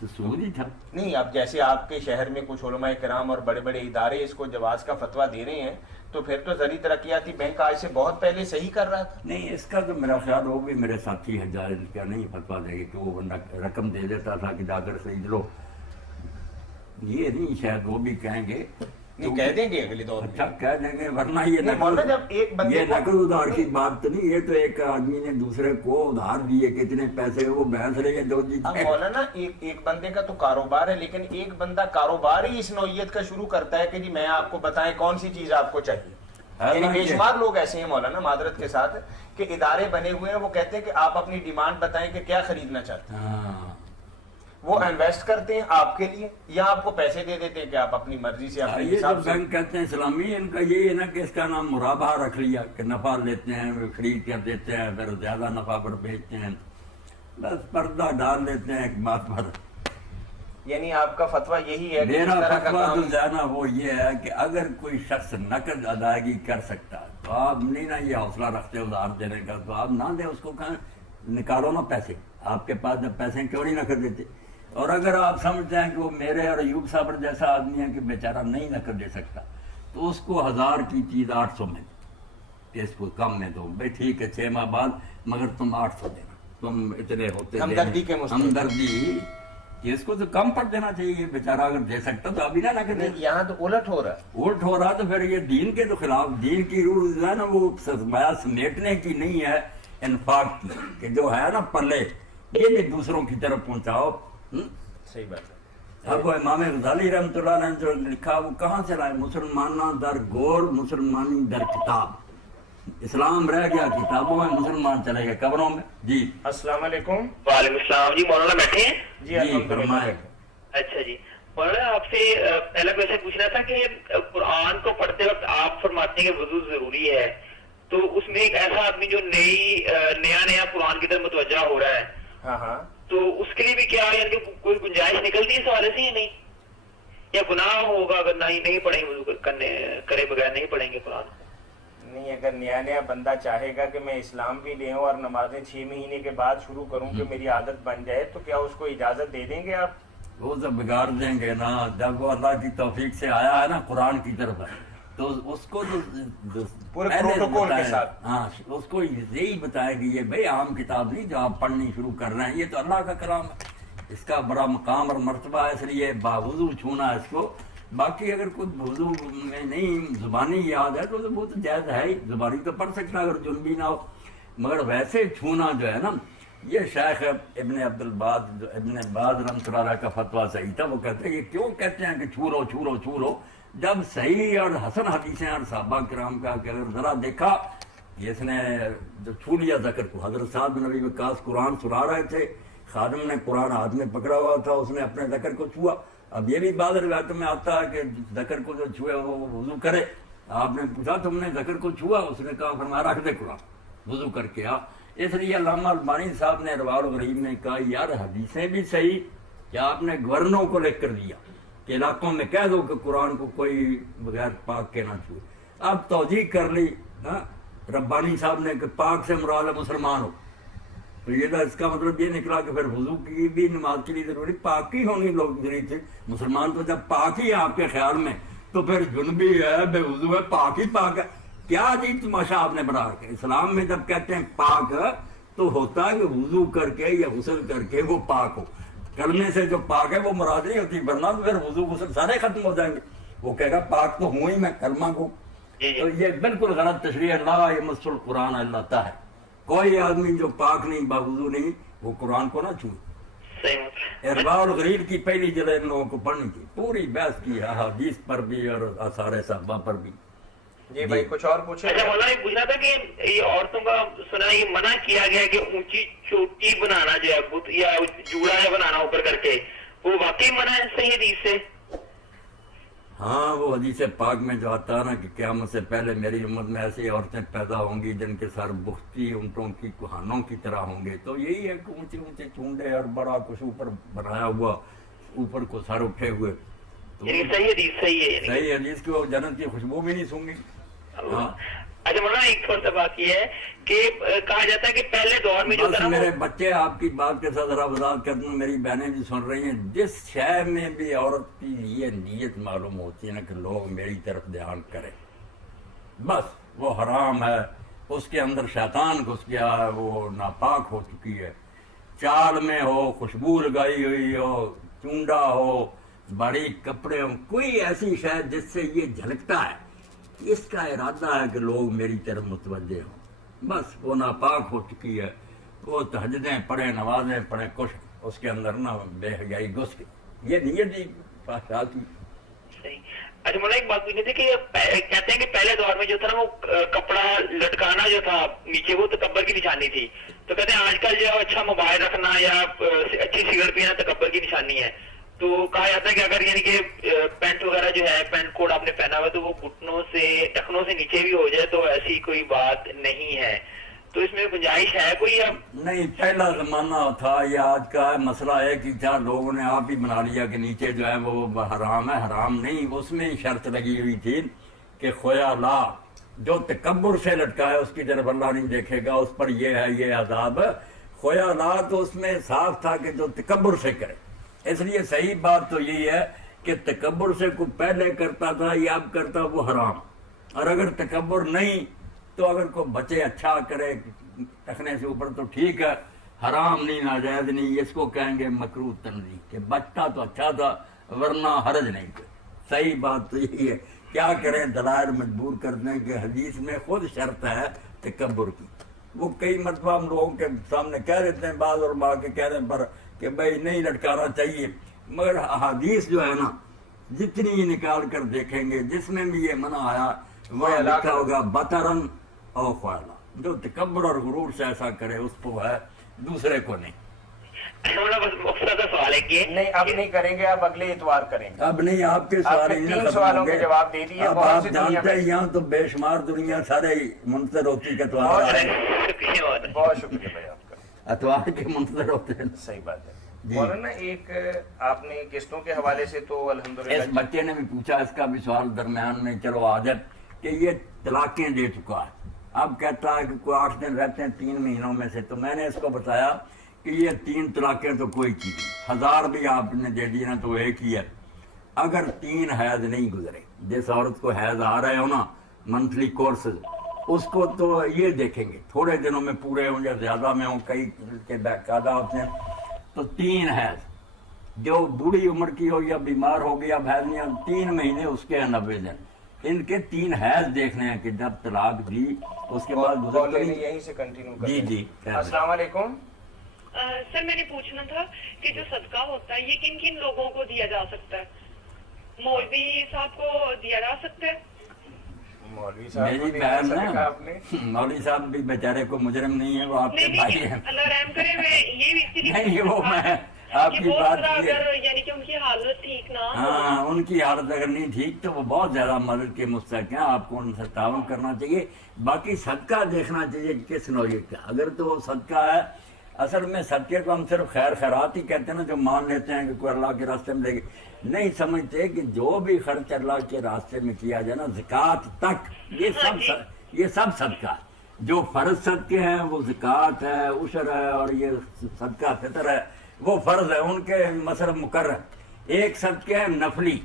تو سود ہی تھا۔ نہیں، اب جیسے آپ کے شہر میں کچھ علماء کرام اور بڑے بڑے ادارے اس کو جواز کا فتویٰ دے رہے ہیں، تو پھر تو زرعی ترقیاتی بینک آج سے بہت پہلے صحیح کر رہا تھا۔ نہیں، اس کا تو میرا خیال وہ بھی میرے ساتھی ہے جائز کیا نہیں فتویٰ دے گی کہ وہ بندہ رقم دے دیتا تھا کہ جا کر خرید لو، یہ نہیں، شاید وہ بھی کہیں گے، نہیں کہہ دیں گے اگلے دور میں۔ اچھا کہہ دیں گے، ورنہ یہ نہیں مولانا جب ایک بندے یہ نقد ادھار کی بات تو نہیں، یہ تو ایک آدمی نے دوسرے کو ادھار دیے کتنے پیسے وہ بھینس رہے دو جی۔ اب مولانا ایک بندے کا تو کاروبار ہے، لیکن ایک بندہ کاروبار ہی اس نوعیت کا شروع کرتا ہے کہ جی میں آپ کو بتائیں کون سی چیز آپ کو چاہیے، یعنی بے شمار لوگ ایسے ہیں مولانا معذرت کے ساتھ کہ ادارے بنے ہوئے ہیں، وہ کہتے ہیں کہ آپ اپنی ڈیمانڈ بتائیں کہ کیا خریدنا چاہتے ہیں، وہ انویسٹ کرتے ہیں آپ کے لیے یا آپ کو پیسے دے دیتے ہیں کہ آپ اپنی مرضی سے اپنے یہ جو حساب سے۔ بینک کہتے ہیں اسلامی، ان کا یہ ہے نا کہ اس کا نام مرابحہ رکھ لیا کہ نفع لیتے ہیں، خرید کر دیتے ہیں، پھر زیادہ نفع پر بیچتے ہیں، بس پردہ ڈال دیتے ہیں ایک بات پر۔ یعنی آپ کا فتویٰ یہی ہے کہ میرا اس طرح کا فتویٰ تو کام زیادہ وہ یہ ہے کہ اگر کوئی شخص نقد ادائیگی کر سکتا ہے تو آپ نہیں نا یہ حوصلہ رکھتے ادھار دینے کا، تو آپ نہ دیں اس کو، کہاں نکالو نا پیسے، آپ کے پاس جب پیسے کیوں نہیں نقد دیتے؟ اور اگر آپ سمجھتے ہیں کہ وہ میرے اور ایوب صابر جیسا آدمی ہے کہ بیچارہ نہیں نقد دے سکتا، تو اس کو 1000 کی چیز 800 میں دے، اس کو کم میں دو بھائی ٹھیک ہے 6 ماہ بعد، مگر تم 800 دینا، تم اتنے ہوتے ہمدردی کے مستحق۔ ہمدردی، اس کو تو کم پر دینا چاہیے، بیچارہ اگر دے سکتا تو ابھی نہ کرے۔ یہاں تو الٹ ہو رہا ہے، الٹ ہو رہا تو پھر یہ دین کے تو خلاف، دین کی روح جو ہے نا وہ سرمایہ سمیٹنے کی نہیں ہے، انفاق کی، کہ جو ہے نا پلے یہ بھی دوسروں کی طرف پہنچاؤ۔ صحیح بات ہے۔ اب وہ امام غزالی رحمۃ اللہ علیہ نے جو لکھا وہ کہاں سے لائے؟ مسلمانہ در گور مسلمانی در کتاب، اسلام رہ گیا کتابوں میں، مسلمان چلے گئے قبروں میں۔ جی السلام علیکم۔ وعلیکم السلام جی، مولانا بیٹھے ہیں؟ جی الحمدللہ۔ فرمائے۔ اچھا جی مولانا، آپ سے پہلا کوشچن پوچھنا تھا کہ قرآن کو پڑھتے وقت آپ فرماتے ہیں کہ وضو ضروری ہے، تو اس میں ایک ایسا آدمی جو نیا قرآن کی طرف متوجہ ہو رہا ہے، ہاں ہاں، تو اس کے لیے بھی کیا یعنی کہ کوئی گنجائش نکلتی ہے اس حوالے سے یا نہیں؟ یا گناہ ہوگا اگر نہیں پڑھیں گے، وضو کرے بغیر نہیں پڑھیں گے قرآن؟ نہیں، اگر نیا بندہ چاہے گا کہ میں اسلام بھی لے آؤں اور نمازیں 6 مہینے کے بعد شروع کروں کہ میری عادت بن جائے، تو کیا اس کو اجازت دے دیں گے آپ؟ وہ تو بگاڑ دیں گے نا، جب وہ اللہ کی توفیق سے آیا ہے نا قرآن کی طرف ہے، تو اس کو تو پورے پہلے پروٹوکول کے بتائیں، ساتھ۔ ہاں اس کو یہی بتائے گی یہ بھائی عام کتاب نہیں جو آپ پڑھنی شروع کر رہے ہیں، یہ تو اللہ کا کلام ہے، اس کا بڑا مقام اور مرتبہ ہے، اس لیے باوضو چھونا ہے اس کو۔ باقی اگر کوئی وضو میں نہیں زبانی یاد ہے تو وہ تو جائز ہے ہی، زبانی تو پڑھ سکتا اگر جنبی نہ ہو، مگر ویسے چھونا جو ہے نا، یہ شیخ ابن عبد الباز ابن باز رحمۃ اللہ علیہ کا فتویٰ صحیح تھا، وہ کہتے ہیں یہ کیوں کہتے ہیں کہ چھو لو، جب صحیح اور حسن حدیثیں اور صحابہ کرام کا کہ اگر ذرا دیکھا کہ اس نے جو چھو لیا ذکر کو، حضرت سعد بن ابی وقاص قرآن سنا رہے تھے، خادم نے قرآن ہاتھ میں پکڑا ہوا تھا، اس نے اپنے ذکر کو چھوا۔ اب یہ بھی بعض روایتوں میں آتا ہے کہ ذکر کو جو چھوئے وہ وضو کرے، آپ نے پوچھا تم نے ذکر کو چھوا؟ اس نے کہا فرمایا رکھ دے قرآن، وضو کر کے آ۔ اس لیے علامہ البانی صاحب نے روایت الغریب میں کہا یار حدیثیں بھی صحیح، کیا آپ نے گورنروں کو لکھ کر دیا کہ علاقوں میں کہہ دو کہ قرآن کو کوئی بغیر پاک کے نہ چھوئے۔ اب توجیہ کر لی ربانی صاحب نے کہ پاک سے مراد ہے مسلمان ہو، تو یہ اس کا مطلب یہ نکلا کہ پھر وضو کی بھی نماز کے لیے ضروری پاکی ہونی لوگ ضروری تھے۔ مسلمان تو جب پاک ہی ہے آپ کے خیال میں، تو پھر جنبی ہے، بے وضو ہے، پاک ہی پاک ہے، کیا عجیب تماشا آپ نے بنا رکھا ہے۔ اسلام میں جب کہتے ہیں پاک تو ہوتا ہے کہ وضو کر کے یا غسل کر کے وہ پاک ہو، کلمے سے جو پاک ہے وہ مراد نہیں ہوتی، ورنہ تو پھر وضو غسل سارے ختم ہو جائیں گے، وہ کہے گا پاک تو ہوں ہی میں کلمہ کو۔ تو یہ بالکل غلط تشریح، اللہ یمس القرآن اللہ ہے، کوئی آدمی جو پاک نہیں باوضو نہیں وہ قرآن کو نہ چھوئے۔ ارواء الغریب کی پہلی جلد ان لوگوں کو پڑھنی تھی، پوری بحث کی احادیث پر بھی اور آثار صحابہ پر بھی۔ جی بھائی کچھ اور پوچھیں۔ اچھا مولانا یہ پوچھنا تھا کہ یہ عورتوں کا سنا یہ منع کیا گیا کہ اونچی چوٹی بنانا جو ہے بت یا جوڑا ہے بنانا اوپر کر کے، وہ واقعی منع ہے صحیح حدیث سے؟ ہاں وہ حدیث پاک میں جو آتا ہے نا کہ قیامت سے پہلے میری امت میں ایسی عورتیں پیدا ہوں گی جن کے سر بختی اونٹوں کی کوہانوں کی طرح ہوں گے، تو یہی ہے کہ اونچے اونچے چونڈے اور بڑا کچھ اوپر بنایا ہوا، اوپر کو سر اٹھے ہوئے، تو یعنی صحیح حدیث صحیح ہے یعنی؟ صحیح حدیث کی وہ جنت کی خوشبو بھی نہیں سونگی۔ ہاں اچھا مولانا ایک تھوڑا سا بات یہ ہے کہ کہا جاتا ہے کہ پہلے دور میں جو بس تھا نا میرے بچے آپ کی بات کے ساتھ ذرا وضاحت کر دوں، میری بہنیں بھی سن رہی ہیں، جس شے میں بھی عورت کی یہ نیت معلوم ہوتی ہے نا کہ لوگ میری طرف دھیان کریں، بس وہ حرام ہے، اس کے اندر شیطان گھس گیا ہے، وہ ناپاک ہو چکی ہے، چال میں ہو، خوشبو لگائی ہوئی ہو، چونڈا ہو، باریک کپڑے ہوں، کوئی ایسی شے جس سے یہ جھلکتا ہے اس کا ارادہ ہے کہ لوگ میری طرف متوجہ ہوں، بس وہ ناپاک ہو چکی ہے، وہ تہجدیں پڑھیں، نمازیں پڑھیں، کچھ اس کے اندر نہ بے حیائی گھس کے، یہ نیت ہی فحشا کی۔ صحیح۔ اچھا مولانا ایک بات پوچھنی تھی کہ کہتے ہیں کہ پہلے دور میں جو تھا نا وہ کپڑا لٹکانا جو تھا نیچے وہ تکبر کی نشانی تھی، تو کہتے ہیں آج کل جو اچھا موبائل رکھنا یا اچھی سگریٹ پینا تکبر کی نشانی ہے، تو کہا جاتا ہے کہ اگر یعنی کہ پینٹ وغیرہ جو ہے پینٹ کوٹ آپ نے پہنا ہوا تو وہ گھٹنوں سے ٹخنوں سے نیچے بھی ہو جائے تو ایسی کوئی بات نہیں ہے، تو اس میں گنجائش ہے کوئی؟ اب نہیں، پہلا زمانہ تھا، یہ آج کا ہے، مسئلہ ہے کہ کیا لوگوں نے آپ ہی بنا لیا کہ نیچے جو ہے وہ حرام ہے، حرام نہیں، اس میں شرط لگی ہوئی تھی کہ خیا لا جو تکبر سے لٹکا ہے اس کی طرف اللہ نہیں دیکھے گا، اس پر یہ ہے یہ عذاب، خیا لا تو اس میں صاف تھا کہ جو تکبر سے کرے، اس لیے صحیح بات تو یہی ہے کہ تکبر سے کوئی پہلے کرتا تھا یا اب کرتا وہ حرام. اور اگر تکبر نہیں تو اگر کوئی بچے اچھا کرے ٹکنے سے اوپر تو ٹھیک ہے, حرام نہیں, ناجائز نہیں, اس کو کہیں گے مکروہ تنزیہ, کہ بچتا تو اچھا تھا ورنہ حرج نہیں تھا. صحیح بات تو یہی ہے. کیا کریں, دلائل مجبور کرتے ہیں کہ حدیث میں خود شرط ہے تکبر کی. وہ کئی مرتبہ ہم لوگوں کے سامنے کہہ دیتے ہیں, بعض علماء کے کہنے پر کہ بھائی نہیں لٹکانا چاہیے, مگر حدیث جو ہے نا جتنی نکال کر دیکھیں گے جس میں بھی یہ منع آیا وہ لکھا ہوگا بطرن او خوالا, جو تکبر اور غرور سے ایسا کرے اس کو ہے, دوسرے کو نہیں. بس مختصر سوال ہے کہ نہیں اب نہیں کریں گے, اب اگلے اتوار کریں گے. اب نہیں, آپ کے آپ کے سوال 3 سوالوں کے جواب دے دیے. اب آپ جانتے ہیں یہاں تو بے شمار دنیا سارے منتظر ہوتی کہ اتوار آئے. بہت شکریہ بھائی آپ کا, اتوار کے منتظر ہوتے ہیں. صحیح بات ہے. مولانا ایک آپ نے قسطوں کے حوالے سے تو اس الحمدللہ بچے نے بھی پوچھا, اس کا بھی سوال درمیان میں چلو آ جائے, کہ یہ طلاقیں دے چکا ہے, اب کہتا ہے کہ کوئی 8 دن رہتے ہیں 3 مہینوں میں سے. تو میں نے اس کو بتایا کہ یہ 3 طلاقیں تو کوئی چیز نہیں, 1000 بھی آپ نے دے دی نا تو ایک ہی ہے. اگر 3 حیض نہیں گزرے, جس عورت کو حیض آ رہے ہو نا منتھلی کورسز, اس کو تو یہ دیکھیں گے تھوڑے دنوں میں پورے ہوں یا زیادہ میں ہوں, کئی کے باقاعدہ ہوتے ہیں, تو 3 حیض, جو بوڑھی عمر کی ہو یا بیمار ہو گیا اب حیض نہیں, 3 مہینے اس کے 90 دن, ان کے 3 حیض دیکھنے ہیں کہ جب طلاق دی اس کے بعد کال یہیں سے کنٹینیو کریں. جی جی. السلام علیکم. سر میں نے پوچھنا تھا کہ جو صدقہ ہوتا ہے یہ کن کن لوگوں کو دیا جا سکتا ہے؟ مولوی صاحب کو دیا جا سکتا ہے؟ مولوی صاحب میری بہن نا, مولوی صاحب بھی بیچارے کو مجرم نہیں ہے, وہ آپ کے بھائی ہیں. اللہ رحم کرے. میں یہ بھی اسی لیے نہیں, وہ میں آپ کی بات یعنی کہ ان کی حالت ٹھیک نہ ہو, ہاں ان کی حالت اگر نہیں ٹھیک تو وہ بہت زیادہ مدد کے مستحق ہیں, آپ کو ان سے تعاون کرنا چاہیے. باقی صدقہ دیکھنا چاہیے کس نوعیت کا. اگر تو وہ صدقہ ہے, اصل میں صدقے کو ہم صرف خیر خیرات ہی کہتے ہیں نا, جو مان لیتے ہیں کہ کوئی اللہ کے راستے میں دے گی, نہیں سمجھتے کہ جو بھی خرچ اللہ کے راستے میں کیا جائے نا زکوٰۃ تک, یہ سب صدقہ ہے. جو فرض صدقے ہیں وہ زکوٰۃ ہے, عشر ہے, اور یہ صدقہ فطر ہے وہ فرض ہے, ان کے مصرف مقرر. ایک صدقے ہے نفلی,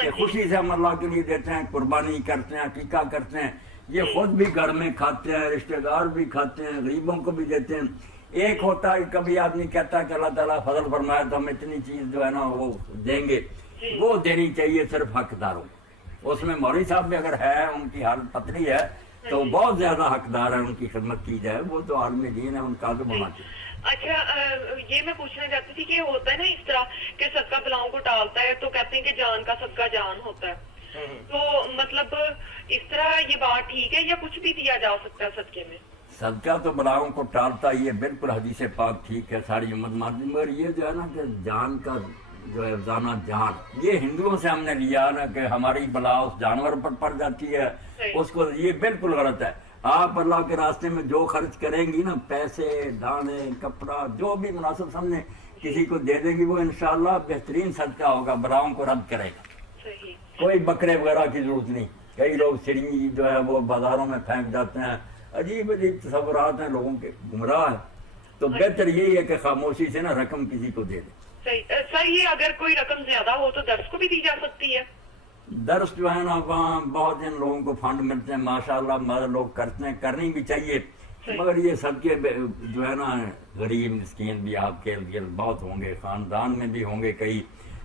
کہ خوشی سے ہم اللہ کے لیے دیتے ہیں, قربانی کرتے ہیں, عقیقہ کرتے ہیں, یہ خود بھی گھر میں کھاتے ہیں, رشتہ دار بھی کھاتے ہیں, غریبوں کو بھی دیتے ہیں. ایک ہوتا ہے کبھی آدمی کہتا ہے کہ اللہ تعالیٰ فضل فرمایا تو ہم اتنی چیز جو ہے نا وہ دیں گے, وہ دینی چاہیے صرف حقداروں. اس میں مولوی صاحب بھی اگر ہے, ان کی حالت پتلی ہے تو بہت زیادہ حقدار ہے, ان کی خدمت کی جائے, وہ تو عالم دین ہے, ان کا تو ہونا چاہیے. اچھا یہ میں پوچھنا چاہتی تھی کہ ہوتا ہے نا اس طرح کہ صدقہ بلاؤں کو ٹالتا ہے تو کہتے ہیں کہ جان کا صدقہ جان ہوتا ہے, تو مطلب اس طرح یہ بات ٹھیک ہے یا کچھ بھی دیا جا سکتا ہے صدقے میں؟ صدقہ تو بلاؤں کو ٹالتا, یہ بالکل حدیث پاک ٹھیک ہے, ساری امت مانتی, مگر یہ جو ہے نا کہ جان کا جو ہے افزانہ جان, یہ ہندوؤں سے ہم نے لیا نا کہ ہماری بلا اس جانور پر پڑ جاتی ہے, اس کو, یہ بالکل غلط ہے. آپ اللہ کے راستے میں جو خرچ کریں گی نا, پیسے, دانے, کپڑا, جو بھی مناسب سمجھے کسی کو دے دیں گی, وہ انشاءاللہ بہترین صدقہ ہوگا, بلاؤں کو رد کرے گا. کوئی بکرے وغیرہ کی ضرورت نہیں. کئی لوگ سرنگی جو ہے وہ بازاروں میں پھینک جاتے ہیں, عجیب عجیب تصورات ہیں لوگوں کے, گمراہ ہیں. تو بہتر یہی ہے کہ خاموشی سے نا رقم کسی کو دے دیں. سر یہ اگر کوئی رقم زیادہ ہو تو درس کو بھی دی جا سکتی ہے؟ درس جو ہے نا وہاں بہت ان لوگوں کو فنڈ ملتے ہیں ماشاءاللہ, مگر لوگ کرتے ہیں, کرنی بھی چاہیے, مگر یہ سب کے جو ہے نا غریب مسکین بھی آپ کے بہت ہوں گے, خاندان میں بھی ہوں گے کئی,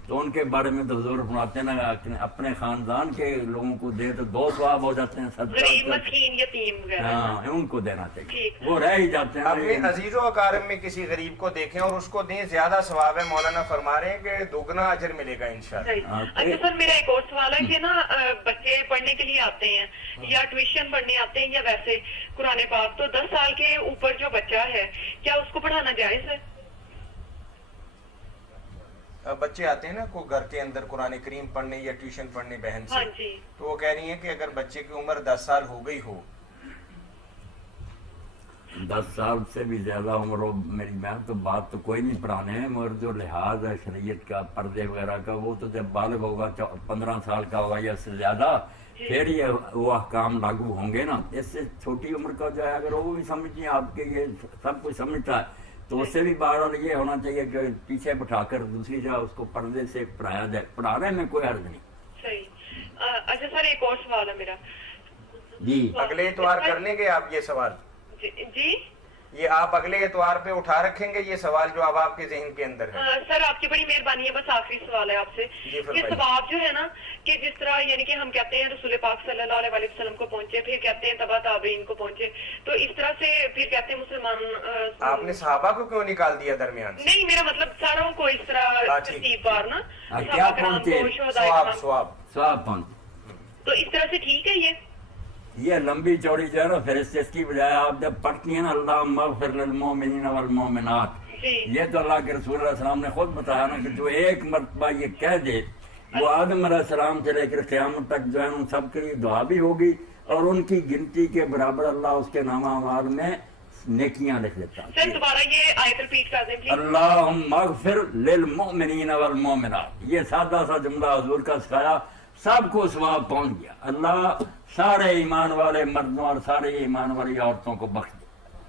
تو ان کے بارے میں تو حضور فرماتے ہیں نا اپنے خاندان کے لوگوں کو دے تو 2 ثواب ہو جاتے ہیں. غریب مسکین یتیم وغیرہ, ہاں ان کو دینا چاہیے, وہ رہ ہی جاتے ہیں. اپنے عزیز و اقارب میں کسی غریب کو دیکھیں اور اس کو دیں, زیادہ ثواب ہے. مولانا فرما رہے ہیں کہ دوگنا اجر ملے گا انشاءاللہ. اچھا سر میرا ایک اور سوال ہے کہ نا بچے پڑھنے کے لیے آتے ہیں یا ٹیوشن پڑھنے آتے ہیں یا ویسے قرآن پاک, تو 10 سال کے اوپر جو بچہ ہے کیا اس کو پڑھانا جائز ہے؟ بچے آتے ہیں نا کو گھر کے اندر قرآن کریم پڑھنے یا ٹیوشن پڑھنے بہن سے, تو وہ کہہ رہی ہیں کہ اگر بچے کی عمر 10 سال ہو گئی ہو, 10 سال سے بھی زیادہ عمر ہو میری بہن, تو بات تو کوئی نہیں پڑھانے ہیں, مگر جو لحاظ ہے شریعت کا, پردے وغیرہ کا, وہ تو جب بالغ ہوگا 15 سال کا ہوگا یا اس سے زیادہ, پھر یہ وہ احکام لاگو ہوں گے نا. اس سے چھوٹی عمر کا جو ہے اگر وہ بھی سمجھیں, آپ کے یہ سب کچھ سمجھتا ہے, تو اس سے بھی بہرحال یہ ہونا چاہیے کہ پیچھے بٹھا کر دوسری جگہ اس کو پردے سے پڑھایا جائے. پڑھانے میں کوئی حرج نہیں. صحیح. اچھا سر ایک اور سوال ہے میرا. جی اگلے اتوار کر لیں گے آپ یہ سوال؟ جی یہ آپ اگلے اتوار پہ اٹھا رکھیں گے یہ سوال جو اب آپ کے ذہن کے اندر ہے؟ سر آپ کی بڑی مہربانی ہے, بس آخری سوال ہے آپ سے کہ ثواب جو ہے نا کہ جس طرح یعنی کہ ہم کہتے ہیں رسول پاک صلی اللہ علیہ وسلم کو پہنچے, پھر کہتے ہیں تبع تابعین کو پہنچے, تو اس طرح سے پھر کہتے ہیں مسلمان. آپ نے صحابہ کو کیوں نکال دیا درمیان سے؟ نہیں میرا مطلب ساروں کو اس طرح ترتیب بار نا کیا پہنچے؟ سواب پہنچے, تو اس طرح سے ٹھیک ہے یہ لمبی چوڑی جو ہے نا پھر اس کی بجائے آپ جب پڑھتی ہیں نا اللہم اغفر للمؤمنین والمؤمنات, یہ تو اللہ کے رسول علیہ السلام نے خود بتایا نا کہ جو ایک مرتبہ یہ کہہ دے وہ آدم علیہ السلام سے لے کر قیامت تک جو ہے ان سب کے لیے دعا بھی ہوگی اور ان کی گنتی کے برابر اللہ اس کے نامہ اعمال میں نیکیاں لکھ دیتا. سر دوبارہ یہ آیت ریپیٹ کر دیں پلیز. اللہم اغفر للمؤمنین والمؤمنات, یہ سادہ سا جملہ حضور کا سکھایا, سب کو ثواب پہنچ گیا. اللہ سارے ایمان والے مردوں اور سارے ایمان والی عورتوں کو بخش دے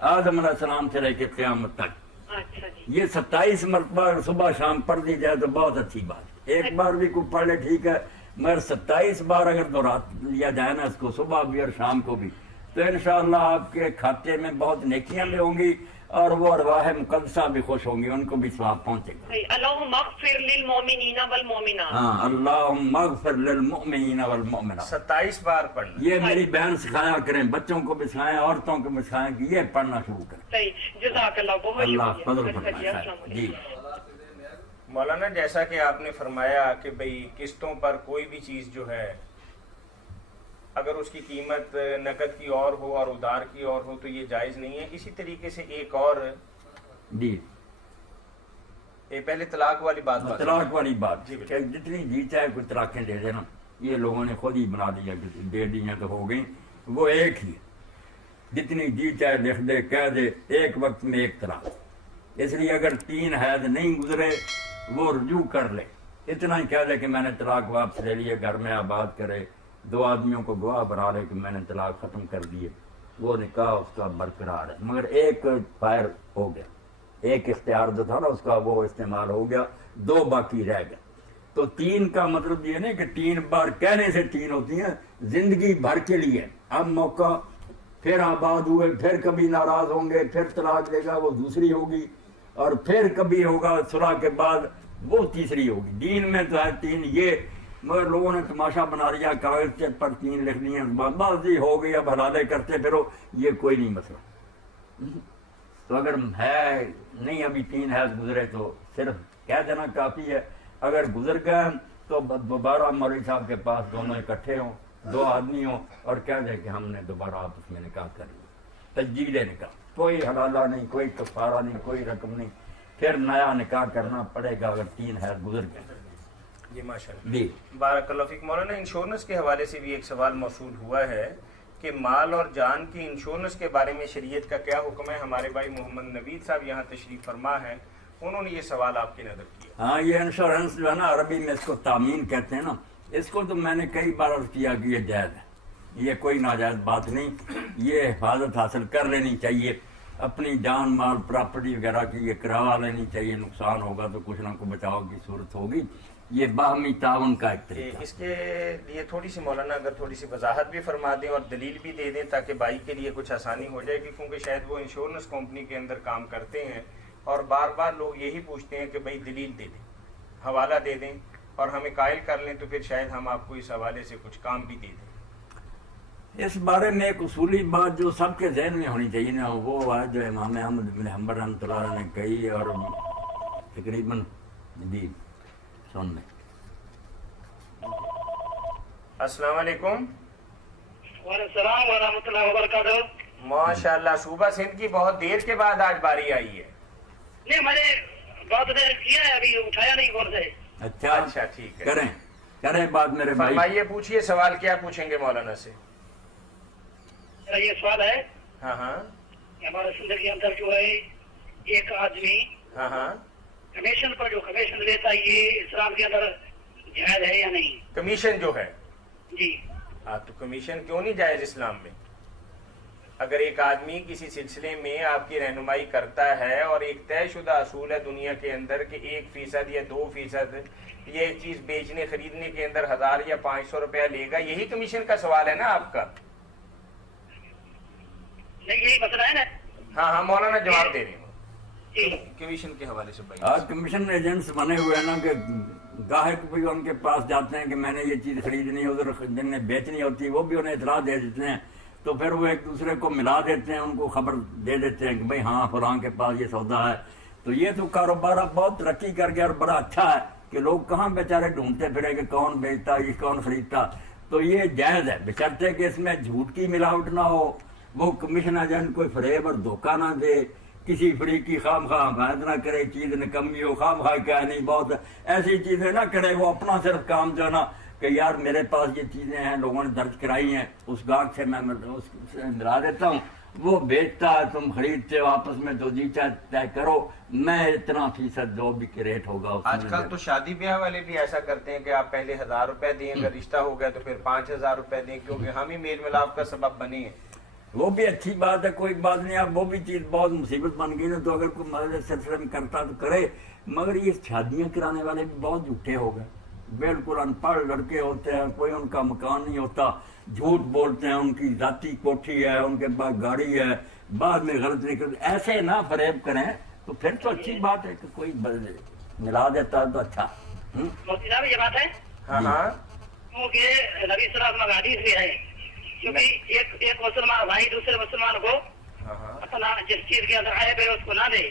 آدم علیہ السلام سے لے کے قیامت تک. اچھا جی. یہ 27 مرتبہ اگر صبح شام پڑھ دی جائے تو بہت اچھی بات. ایک بار بھی کوئی پڑھ لے ٹھیک ہے, مگر 27 بار اگر دہرا لیا جائے نا اس کو صبح بھی اور شام کو بھی, تو انشاءاللہ آپ کے کھاتے میں بہت نیکیاں بھی ہوں گی اور وہ ارواح مقدسہ بھی خوش ہوں گی, ان کو بھی ثواب پہنچے گا. اللہم اغفر للمؤمنین والمؤمنات. ہاں اللہم اغفر للمؤمنین والمؤمنات 27 بار پڑھنا. یہ میری بہن سکھایا کریں, بچوں کو بھی سکھائیں, عورتوں کو بھی سکھائیں کہ یہ پڑھنا شروع کریں. صحیح, جزاک اللہ, بہت اللہ شکریہ. فضل فرمائے. جی مولانا جیسا کہ آپ نے فرمایا کہ بھئی قسطوں پر کوئی بھی چیز جو ہے اگر اس کی قیمت نقد کی اور ہو اور ادار کی اور ہو تو یہ جائز نہیں ہے. اسی طریقے سے ایک اور جی پہلے طلاق والی بات طلاق والی بات کہ جتنی جی چاہے کوئی طلاقیں دے دینا, یہ لوگوں نے خود ہی بنا دیا کہ دے دی ہیں تو ہو گئی, وہ ایک ہی جتنی جی چاہے لکھ دے کہہ دے ایک وقت میں ایک طلاق. اس لیے اگر 3 حید نہیں گزرے وہ رجوع کر لے, اتنا ہی کہہ دے کہ میں نے طلاق واپس لے لیے, گھر میں آباد کرے, 2 آدمیوں کو گواہ بنا لے کہ میں نے طلاق ختم کر دیے, وہ نکاح اس کا برقرار ہے. مگر ایک فائر ہو گیا, ایک اختیار جو تھا نا اس کا وہ استعمال ہو گیا, 2 باقی رہ گئے. تو 3 کا مطلب یہ نہیں کہ 3 بار کہنے سے 3 ہوتی ہیں, زندگی بھر کے لیے. اب موقع پھر آباد ہوئے, پھر کبھی ناراض ہوں گے, پھر طلاق دے گا وہ دوسری ہوگی, اور پھر کبھی ہوگا صلح کے بعد وہ تیسری ہوگی. دین میں تو ہے 3 یہ, مگر لوگوں نے تماشا بنا لیا, کاغذ چیک پر 3 لکھ لیے, بازی ہو گئی, اب حلالے کرتے پھرو, یہ کوئی نہیں مسئلہ. تو اگر ہے نہیں ابھی 3 حیض گزرے تو صرف کہہ دینا کافی ہے. اگر گزر گئے تو دوبارہ مولوی صاحب کے پاس دونوں اکٹھے ہوں, 2 آدمی ہوں, اور کہہ دیں کہ ہم نے دوبارہ آپس میں نکاح کر لیا, تجدید نکاح, کوئی حلالہ نہیں, کوئی کفارہ نہیں, کوئی رقم نہیں, پھر نیا نکاح کرنا پڑے گا اگر 3 حیض گزر گئے. جی ماشاءاللہ. جی بارک اللہ فیک. مولانا انشورنس کے حوالے سے بھی ایک سوال موصول ہوا ہے کہ مال اور جان کی انشورنس کے بارے میں شریعت کا کیا حکم ہے. ہمارے بھائی محمد نوید صاحب یہاں تشریف فرما ہے, انہوں نے یہ سوال آپ کی نظر کیا. ہاں, یہ انشورنس جو ہے نا عربی میں اس کو تامین کہتے ہیں نا, اس کو تو میں نے کئی بار عرض کیا کہ یہ جائز ہے, یہ کوئی ناجائز بات نہیں, یہ حفاظت حاصل کر لینی چاہیے. اپنی جان مال پراپرٹی وغیرہ کی یہ کروا لینی چاہیے, نقصان ہوگا تو کچھ نہ کچھ بچاؤ کی صورت ہوگی. یہ باہمی تعاون کا ایک طریقہ. اس کے لیے تھوڑی سی مولانا اگر تھوڑی سی وضاحت بھی فرما دیں اور دلیل بھی دے دیں تاکہ بھائی کے لیے کچھ آسانی ہو جائے, کہ کیونکہ شاید وہ انشورنس کمپنی کے اندر کام کرتے ہیں اور بار بار لوگ یہی پوچھتے ہیں کہ بھائی دلیل دے دیں, حوالہ دے دیں اور ہمیں قائل کر لیں, تو پھر شاید ہم آپ کو اس حوالے سے کچھ کام بھی دے دیں. اس بارے میں ایک اصولی بات جو سب کے ذہن میں ہونی چاہیے نا, وہ ہے جو امام احمد بن حنبل رحمۃ اللہ علیہ نے کہی, اور تقریباً جی سن لیں. السلام علیکم. وعلیکم السلام ورحمۃ اللہ وبرکاتہ. ماشاء اللہ, صوبہ سندھ کی بہت دیر کے بعد آج باری آئی ہے. نہیں, میں نے بات کیا ہے, ابھی اٹھایا نہیں غور سے. اچھا ٹھیک ہے, کریں بات میرے بھائی. فرمائیے, پوچھیے سوال کیا پوچھیں گے مولانا سے. یہ سوال ہے, ہاں ہمارے زندگی کے اندر جو ہے ایک آدمی ہاں کمیشن پر جو کمیشن لیتا ہے, یہ اسلام کے اندر جائز ہے یا نہیں؟ کمیشن جو ہے, جی تو کمیشن کیوں نہیں جائز اسلام میں؟ اگر ایک آدمی کسی سلسلے میں آپ کی رہنمائی کرتا ہے اور ایک طے شدہ اصول ہے دنیا کے اندر کہ 1% یا 2% یہ ایک چیز بیچنے خریدنے کے اندر 1000 یا 500 روپیہ لے گا, یہی کمیشن کا سوال ہے نا آپ کا؟ نہیں یہی مسئلہ ہے نا. ہاں مولانا جواب دے رہے ہیں کمیشن کے حوالے سے. بھائی آج کمیشن ایجنٹس بنے ہوئے ہیں نا کہ گاہک بھی ان کے پاس جاتے ہیں کہ میں نے یہ چیز خریدنی ہے, ادھر جن نے بیچنی ہوتی ہے وہ بھی انہیں اطلاع دے دیتے ہیں, تو پھر وہ ایک دوسرے کو ملا دیتے ہیں, ان کو خبر دے دیتے ہیں کہ بھائی ہاں فلاں کے پاس یہ سودا ہے. تو یہ تو کاروبار اب بہت ترقی کر گیا اور بڑا اچھا ہے کہ لوگ کہاں بیچارے ڈھونڈتے پھرے کہ کون بیچتا یہ کون خریدتا. تو یہ جائز ہے بشرطے کہ اس میں جھوٹ کی ملاوٹ نہ ہو, وہ کمیشن ایجنٹ کوئی فریب اور دھوکہ نہ دے, کسی فریق کی خام خواہ حمایت نہ کرے, چیز نکمی ہو خام خواہ کیا نہیں بہت ایسی چیزیں نہ کرے. وہ اپنا صرف کام جو ہے نا کہ یار میرے پاس یہ چیزیں ہیں لوگوں نے درج کرائی ہیں, اس گاہک سے میں اس سے ملا دیتا ہوں, وہ بیچتا ہے, تم خریدتے ہو, آپس میں دو جیچہ طے کرو, میں اتنا فیصد جو بھی ریٹ ہوگا. آج کل تو شادی بیاہ والے بھی ایسا کرتے ہیں کہ آپ پہلے 1000 روپے دیں, اگر رشتہ ہو گیا تو پھر 5000 روپے دیں, کیونکہ ہم ہی میل ملاپ کا سبب بنے ہیں. وہ بھی اچھی بات ہے, کوئی بات نہیں. اب وہ بھی چیز بہت مصیبت بن گئی نا, تو اگر کوئی مدد سلسلے میں کرتا تو کرے, مگر یہ شادیاں کرانے والے بھی بہت جھوٹے ہو گئے. بالکل ان پڑھ لڑکے ہوتے ہیں, کوئی ان کا مکان نہیں ہوتا, جھوٹ بولتے ہیں, ان کی ذاتی کوٹھی ہے, ان کے پاس گاڑی ہے, بعد میں غلط نکل. ایسے نہ فریب کریں تو پھر تو اچھی بات ہے کہ کوئی ملا دیتا ہے تو اچھا. مفتی صاحب یہ بات ہے ہاں ہاں کیونکہ نبی صلی اللہ علیہ وسلم حدیث بھی ہے, کیونکہ ایک مسلمان بھائی دوسرے مسلمان کو اپنا جس چیز کے اندر عیب ہے اس کو نہ دے,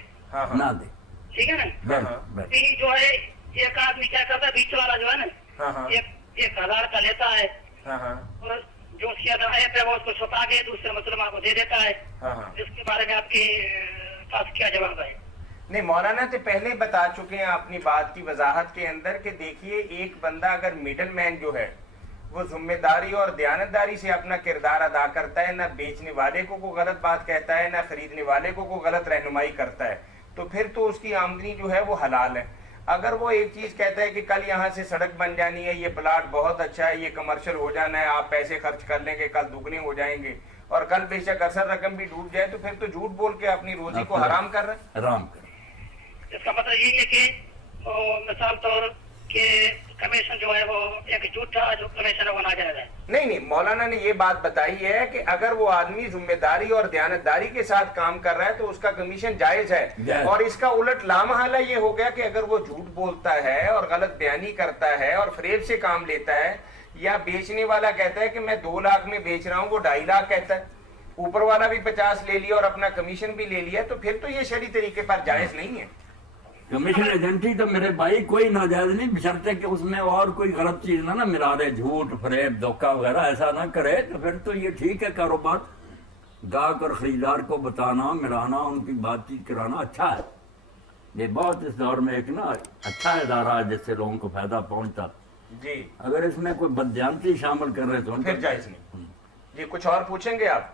نہ دے. ٹھیک ہے نا. جو ہے ایک آدمی کیا کرتا ہے, بیچ والا جو ہے نا 1000 کا لیتا ہے اور جو اس کے اندر عیب ہے وہ اس کو چھپا کے دوسرے مسلمان کو دے دیتا ہے. اس کے بارے میں آپ کے پاس کیا جواب ہے؟ نہیں مولانا تو پہلے بتا چکے ہیں اپنی بات کی وضاحت کے اندر کہ دیکھیے ایک بندہ اگر میڈل مین جو ہے وہ ذمہ داری اور دیانتداری سے اپنا کردار ادا کرتا ہے, نہ بیچنے والے کو کوئی غلط بات کہتا ہے, نہ خریدنے والے کو کوئی غلط رہنمائی کرتا ہے, تو پھر تو اس کی آمدنی جو ہے وہ حلال ہے. اگر وہ ایک چیز کہتا ہے کہ کل یہاں سے سڑک بن جانی ہے, یہ پلاٹ بہت اچھا ہے, یہ کمرشل ہو جانا ہے, آپ پیسے خرچ کر لیں گے, کل دگنے ہو جائیں گے, اور کل بے شک اثر رقم بھی ڈوب جائے, تو پھر تو جھوٹ بول کے اپنی روزی کو حرام کر رہے ہیں. حرام کر. اس کا مطلب یہی ہے کہ مثال طور کہ کمیشن جو ہے وہ ایک جھوٹا جو کمیشن ہے وہ ناجائز ہے. نہیں مولانا نے یہ بات بتائی ہے کہ اگر وہ آدمی ذمہ داری اور دیانتداری کے ساتھ کام کر رہا ہے تو اس کا کمیشن جائز ہے. اور اس کا الٹ لامحالہ یہ ہو گیا کہ اگر وہ جھوٹ بولتا ہے اور غلط بیانی کرتا ہے اور فریب سے کام لیتا ہے, یا بیچنے والا کہتا ہے کہ میں 2 لاکھ میں بیچ رہا ہوں, وہ 2.5 لاکھ کہتا ہے, اوپر والا بھی 50 لے لیا اور اپنا کمیشن بھی لے لیا, تو پھر تو یہ شرعی طریقے پر جائز نہیں ہے. کمیشن ایجنٹی تو میرے بھائی کوئی ناجائز نہیں, بشرطے کہ اس میں اور کوئی غلط چیز نہ ملا دے, جھوٹ فریب دھوکہ وغیرہ ایسا نہ کرے, تو پھر تو یہ ٹھیک ہے کاروبار. گاہک اور خریدار کو بتانا, ملانا, ان کی بات چیت کرانا اچھا ہے. یہ بہت اس دور میں ایک نا اچھا ادارہ ہے جس سے لوگوں کو فائدہ پہنچتا. جی اگر اس میں کوئی بدجانتی شامل کر رہے تو پھر جائز نہیں. جی کچھ اور پوچھیں گے آپ؟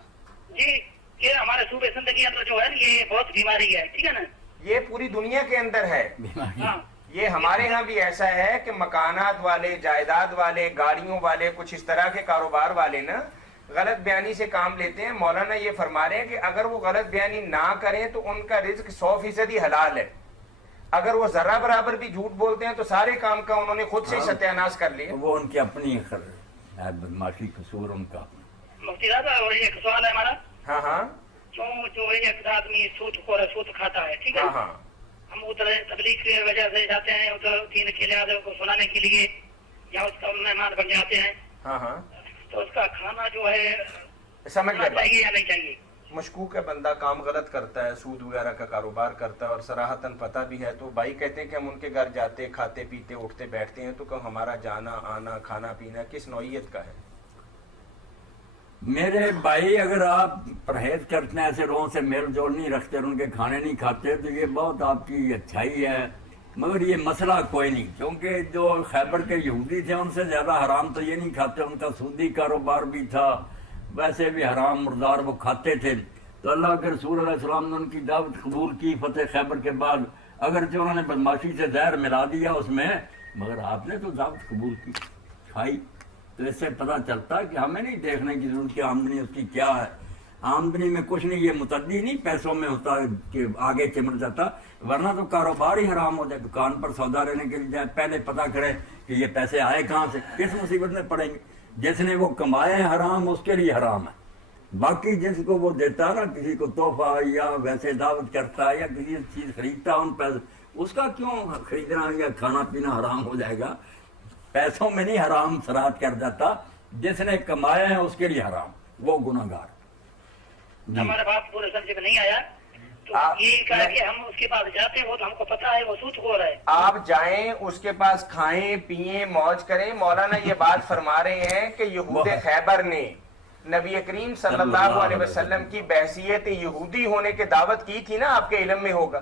جی یہ ہمارے صوبے زندگی اندر جو ہے یہ بہت بیماری ہے, ٹھیک ہے نا, یہ پوری دنیا کے اندر ہے. یہ ہمارے ہاں بھی ایسا ہے کہ مکانات والے, جائیداد والے, گاڑیوں والے, کچھ اس طرح کے کاروبار والے نا غلط بیانی سے کام لیتے ہیں. مولانا یہ فرما رہے ہیں کہ اگر وہ غلط بیانی نہ کریں تو ان کا رزق 100% ہی حلال ہے. اگر وہ ذرہ برابر بھی جھوٹ بولتے ہیں تو سارے کام کا انہوں نے خود سے ستیاناش کر لیا. وہ ان کی اپنی بدماشی قصور ان کا. مفتی صاحب ایک سوال ہے ہمارا. ہاں جو ایک آدمی سود کھاتا ہے, ٹھیک ہے, ہم ادھر تبلیغ کی وجہ سے جاتے ہیں ادھر دین کے لحاظ کو سنانے کے لیے, یا اس کا مہمان بن جاتے ہیں, تو اس کا کھانا جو ہے سمجھ میں چاہیے یا نہیں چاہیے؟ مشکوک ہے, بندہ کام غلط کرتا ہے, سود وغیرہ کا کاروبار کرتا ہے اور صراحتاً پتہ بھی ہے, تو بھائی کہتے ہیں کہ ہم ان کے گھر جاتے, کھاتے پیتے, اٹھتے بیٹھتے ہیں, تو کہ ہمارا جانا آنا کھانا پینا کس نوعیت کا ہے؟ میرے بھائی اگر آپ پرہیز کرتے ہیں, ایسے لوگوں سے میل جول نہیں رکھتے, ان کے کھانے نہیں کھاتے, تو یہ بہت آپ کی اچھائی ہے. مگر یہ مسئلہ کوئی نہیں, کیونکہ جو خیبر کے یہودی تھے ان سے زیادہ حرام تو یہ نہیں کھاتے, ان کا سودی کاروبار بھی تھا, ویسے بھی حرام مردار وہ کھاتے تھے. تو اللہ کے رسول علیہ السلام نے ان کی دعوت قبول کی فتح خیبر کے بعد, اگرچہ انہوں نے بدماشی سے زہر ملا دیا اس میں, مگر آپ نے تو دعوت قبول کی, کھائی. تو اس سے پتہ چلتا کہ ہمیں نہیں دیکھنے کی ضرورت کہ آمدنی اس کی کیا ہے, آمدنی میں کچھ نہیں، یہ متعدی نہیں پیسوں میں ہوتا کہ آگے چمٹ جاتا، ورنہ تو کاروبار ہی حرام ہو جائے. دکان پر سودا لینے کے لیے جائے پہلے پتہ کرے کہ یہ پیسے آئے کہاں سے، کس مصیبت میں پڑیں گے. جس نے وہ کمائے حرام اس کے لیے حرام ہے. باقی جس کو وہ دیتا نا، کسی کو تحفہ یا ویسے دعوت کرتا ہے یا کسی چیز خریدتا ان پیسے، اس کا کیوں خریدنا یا کھانا پینا حرام ہو جائے گا؟ پیسوں میں نہیں حرام سرات کر جاتا، جس نے کمایا ہے اس کے لیے حرام، وہ گناہ گار. ہمارا باپ پورے سمجھ میں نہیں آیا تو یہ کہا کہ ہم اس کے پاس جاتے ہیں، وہ تو ہم کو پتا ہے وہ سود خور ہے. آپ جائیں اس کے پاس، کھائیں پیئیں موج کریں. مولانا یہ بات فرما رہے ہیں کہ یہود خیبر نے نبی کریم صلی اللہ علیہ وسلم کی بحیثیت یہودی ہونے کی دعوت کی تھی نا، آپ کے علم میں ہوگا.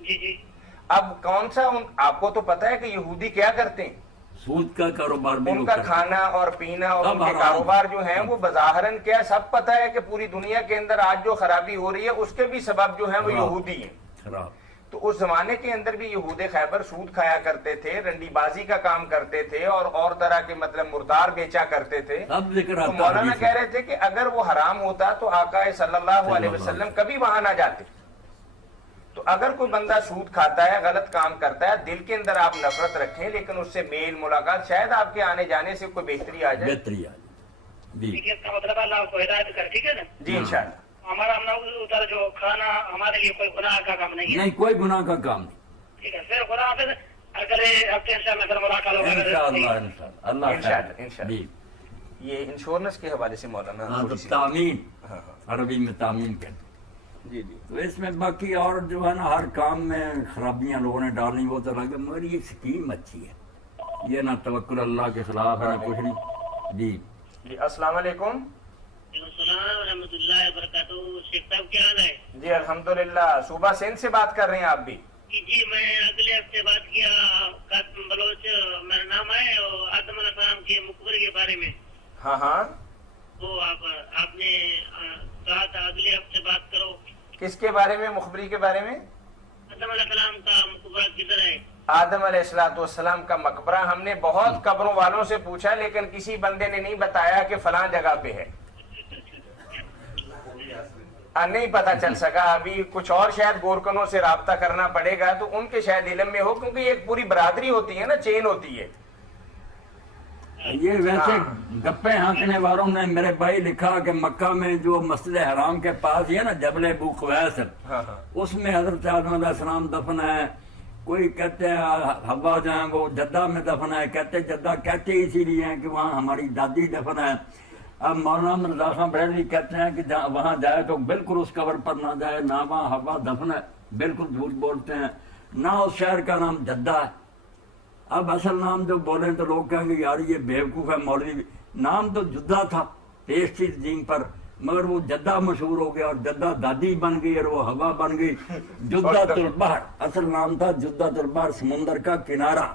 جی جی. اب کون سا آپ کو تو پتا ہے کہ یہودی کیا کرتے ہیں، سود کا کاروبار بھی ان کا کھانا اور پینا اور ان کے کاروبار جو ہیں وہ بظاہراً کیا سب پتا ہے کہ پوری دنیا کے اندر آج جو خرابی ہو رہی ہے اس کے بھی سبب جو ہیں وہ یہودی ہیں. خراب. تو اس زمانے کے اندر بھی یہود خیبر سود کھایا کرتے تھے، رنڈی بازی کا کام کرتے تھے اور طرح کے مطلب مردار بیچا کرتے تھے. تو مولانا کہہ رہے تھے کہ اگر وہ حرام ہوتا تو آقا صلی اللہ علیہ وسلم کبھی وہاں نہ جاتے. تو اگر کوئی بندہ سود کھاتا ہے، غلط کام کرتا ہے، دل کے اندر آپ نفرت رکھیں، لیکن اس سے میل ملاقات شاید آپ کے آنے جانے سے کوئی بہتری آ جائے. بہتری آ جائے. ٹھیک ہے، اس کا مطلب اللہ کو ہدایت کر. ٹھیک ہے نا جی انشاءاللہ. ہمارا ادھر جو کھانا ہمارے لیے کوئی گناہ کا کام نہیں ہے. نہیں، کوئی گناہ کا کام نہیں. ٹھیک ہے، پھر خدا حافظ. اگلے ہفتے انشاءاللہ پھر ملاقات ہوگا. انشاءاللہ اللہ انشاءاللہ. یہ انشورنس کے حوالے سے مولانا تامین، عربی میں تامین کہتے ہیں. جی جی. تو اس میں باقی اور جو ہے نا ہر کام میں خرابیاں لوگوں نے ڈالنی، وہ تو لگا مگر یہ اسکیم اچھی ہے، یہ نہ توکل اللہ کے خلاف ہے نہ کچھ نہیں. جی جی. السلام علیکم. السلام ورحمۃ اللہ وبرکاتہ. شیخ صاحب کیا حال ہے؟ جی الحمدللہ. صوبہ سندھ سے بات کر رہے ہیں آپ بھی؟ جی میں اگلے ہفتے بات کیا، قاسم بلوچ میرا نام ہے، اور آدم علیہ السلام کے مقبرے کے بارے میں. ہاں ہاں. وہ آپ نے کہا تھا اگلے ہفتے بات کرو. کس کے بارے میں؟ مخبری کے بارے میں؟ آدم علیہ السلام کا مقبرہ کدھر ہے؟ آدم علیہ السلام کا مقبرہ ہم نے بہت قبروں والوں سے پوچھا، لیکن کسی بندے نے نہیں بتایا کہ فلاں جگہ پہ ہے. نہیں پتا چل سکا. ابھی کچھ اور شاید گورکنوں سے رابطہ کرنا پڑے گا تو ان کے شاید علم میں ہو، کیونکہ ایک پوری برادری ہوتی ہے نا، چین ہوتی ہے. یہ ویسے گپے ہانکنے والوں نے میرے بھائی لکھا کہ مکہ میں جو مسجد حرام کے پاس ہے نا جبل ابو قبیس، اس میں حضرت آدم علیہ السلام دفن ہے. کوئی کہتے ہیں حوا جو ہیں وہ جدہ میں دفن ہے، کہتے جدہ کہتے اسی لیے ہیں کہ وہاں ہماری دادی دفن ہے. اب مولانا رضا خان بریلوی کہتے ہیں کہ وہاں جائے تو بالکل اس قبر پر نہ جائے، نہ وہاں حوا دفن ہے، بالکل جھوٹ بولتے ہیں. نہ اس شہر کا نام جدہ ہے. اب اصل نام جو بولیں تو لوگ کہیں گے یار یہ بیوقوف ہے مولوی. نام تو جدہ تھا پیش تھی زمین پر، مگر وہ جدہ مشہور ہو گیا اور جدہ دادی بن گئی اور وہ ہوا بن گئی. جدہ البحر اصل نام تھا، جدہ البحر سمندر کا کنارہ.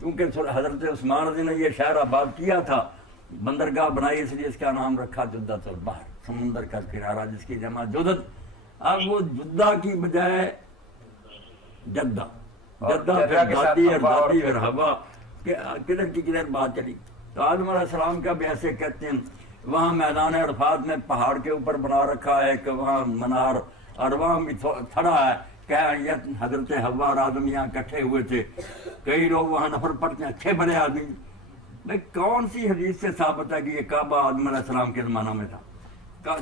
کیونکہ حضرت عثمان رضی نے یہ شہر آباد کیا تھا، بندرگاہ بنائی، اس لیے اس کا نام رکھا جدہ البحر، سمندر کا کنارہ جس کی جمع جدت. اب وہ جدہ کی بجائے جدہ، جدہ پھر دادی اور دادی پھر ہوا، کدھر کی کدھر بات چلی. تو آدم علیہ السلام کا بھی ایسے کہتے ہیں. وہاں میدان عرفات میں پہاڑ کے اوپر بنا رکھا ہے کہ وہاں منار، اور وہاں بھی تھڑا ہے کہ حضرت حوا اور آدم یہاں اکٹھے ہوئے تھے. کئی لوگ وہاں نفر پڑتے ہیں، اچھے بڑے آدمی. بھائی کون سی حدیث سے ثابت ہے کہ یہ کعبہ آدم علیہ السلام کے زمانہ میں تھا؟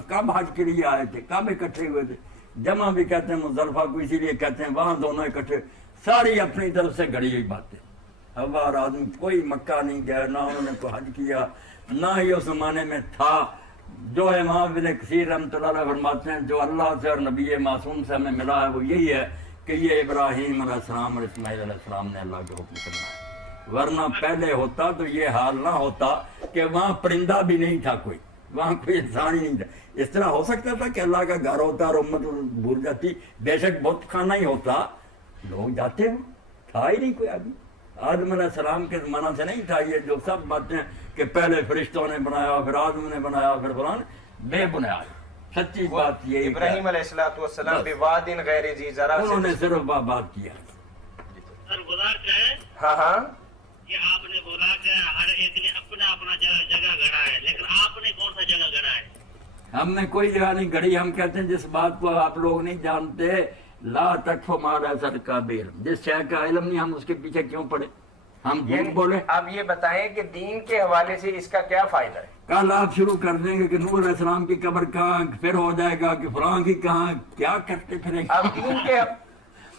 کب حج کے لیے آئے تھے، کب اکٹھے ہوئے تھے؟ جمع بھی کہتے ہیں مزدلفہ کو اسی لیے کہتے ہیں، وہاں دونوں اکٹھے. ساری اپنی طرف سے گھڑی ہوئی باتیں. حوا اور آدم کوئی مکہ نہیں گیا، نہ انہوں نے کوئی حج کیا، نہ ہی اس زمانے میں تھا. جو امام ابن کثیر رحمۃ اللہ علیہ فرماتے ہیں جو اللہ سے اور نبی معصوم سے ہمیں ملا ہے وہ یہی ہے کہ یہ ابراہیم علیہ السلام اور اسماعیل علیہ السلام نے اللہ کے حکم سے بنایا. ورنہ پہلے ہوتا تو یہ حال نہ ہوتا کہ وہاں پرندہ بھی نہیں تھا، کوئی وہاں کوئی انسان ہی نہیں تھا. اس طرح ہو سکتا تھا کہ اللہ کا گھر ہوتا اور امت بھول جاتی. بے شک بت خانہ ہی ہوتا، لوگ جاتے ہو، تھا ہی نہیں کوئی آدمی. آدم علیہ السلام کے زمانہ سے نہیں تھا. یہ جو سب باتیں کہ پہلے فرشتوں نے بنایا پھر آدم نے بنایا پھر فلان، بے بنیاد. سچی بات یہ ابراہیم علیہ السلام بواد غیر ذی زرع، انہوں نے صرف بات کیا. ہاں ہاں. یہ آپ نے بولا کہ ہر ایک نے اپنا اپنا جگہ گڑا ہے، لیکن آپ نے کون سا جگہ گڑا ہے؟ ہم نے کوئی جگہ نہیں گھڑی. ہم کہتے ہیں جس بات کو آپ لوگ نہیں جانتے لا تکف ما لیس لک بہ علم، جس شے کا علم نہیں ہم اس کے پیچھے کیوں پڑے، ہم جھوٹ بولے. آپ یہ بتائیں کہ دین کے حوالے سے اس کا کیا فائدہ ہے؟ کل آپ شروع کر دیں گے کہ نوح علیہ السلام کی قبر کہاں، پھر ہو جائے گا کہ فلاں کی کہاں، کیا کرتے پھریں گے. اب دین کے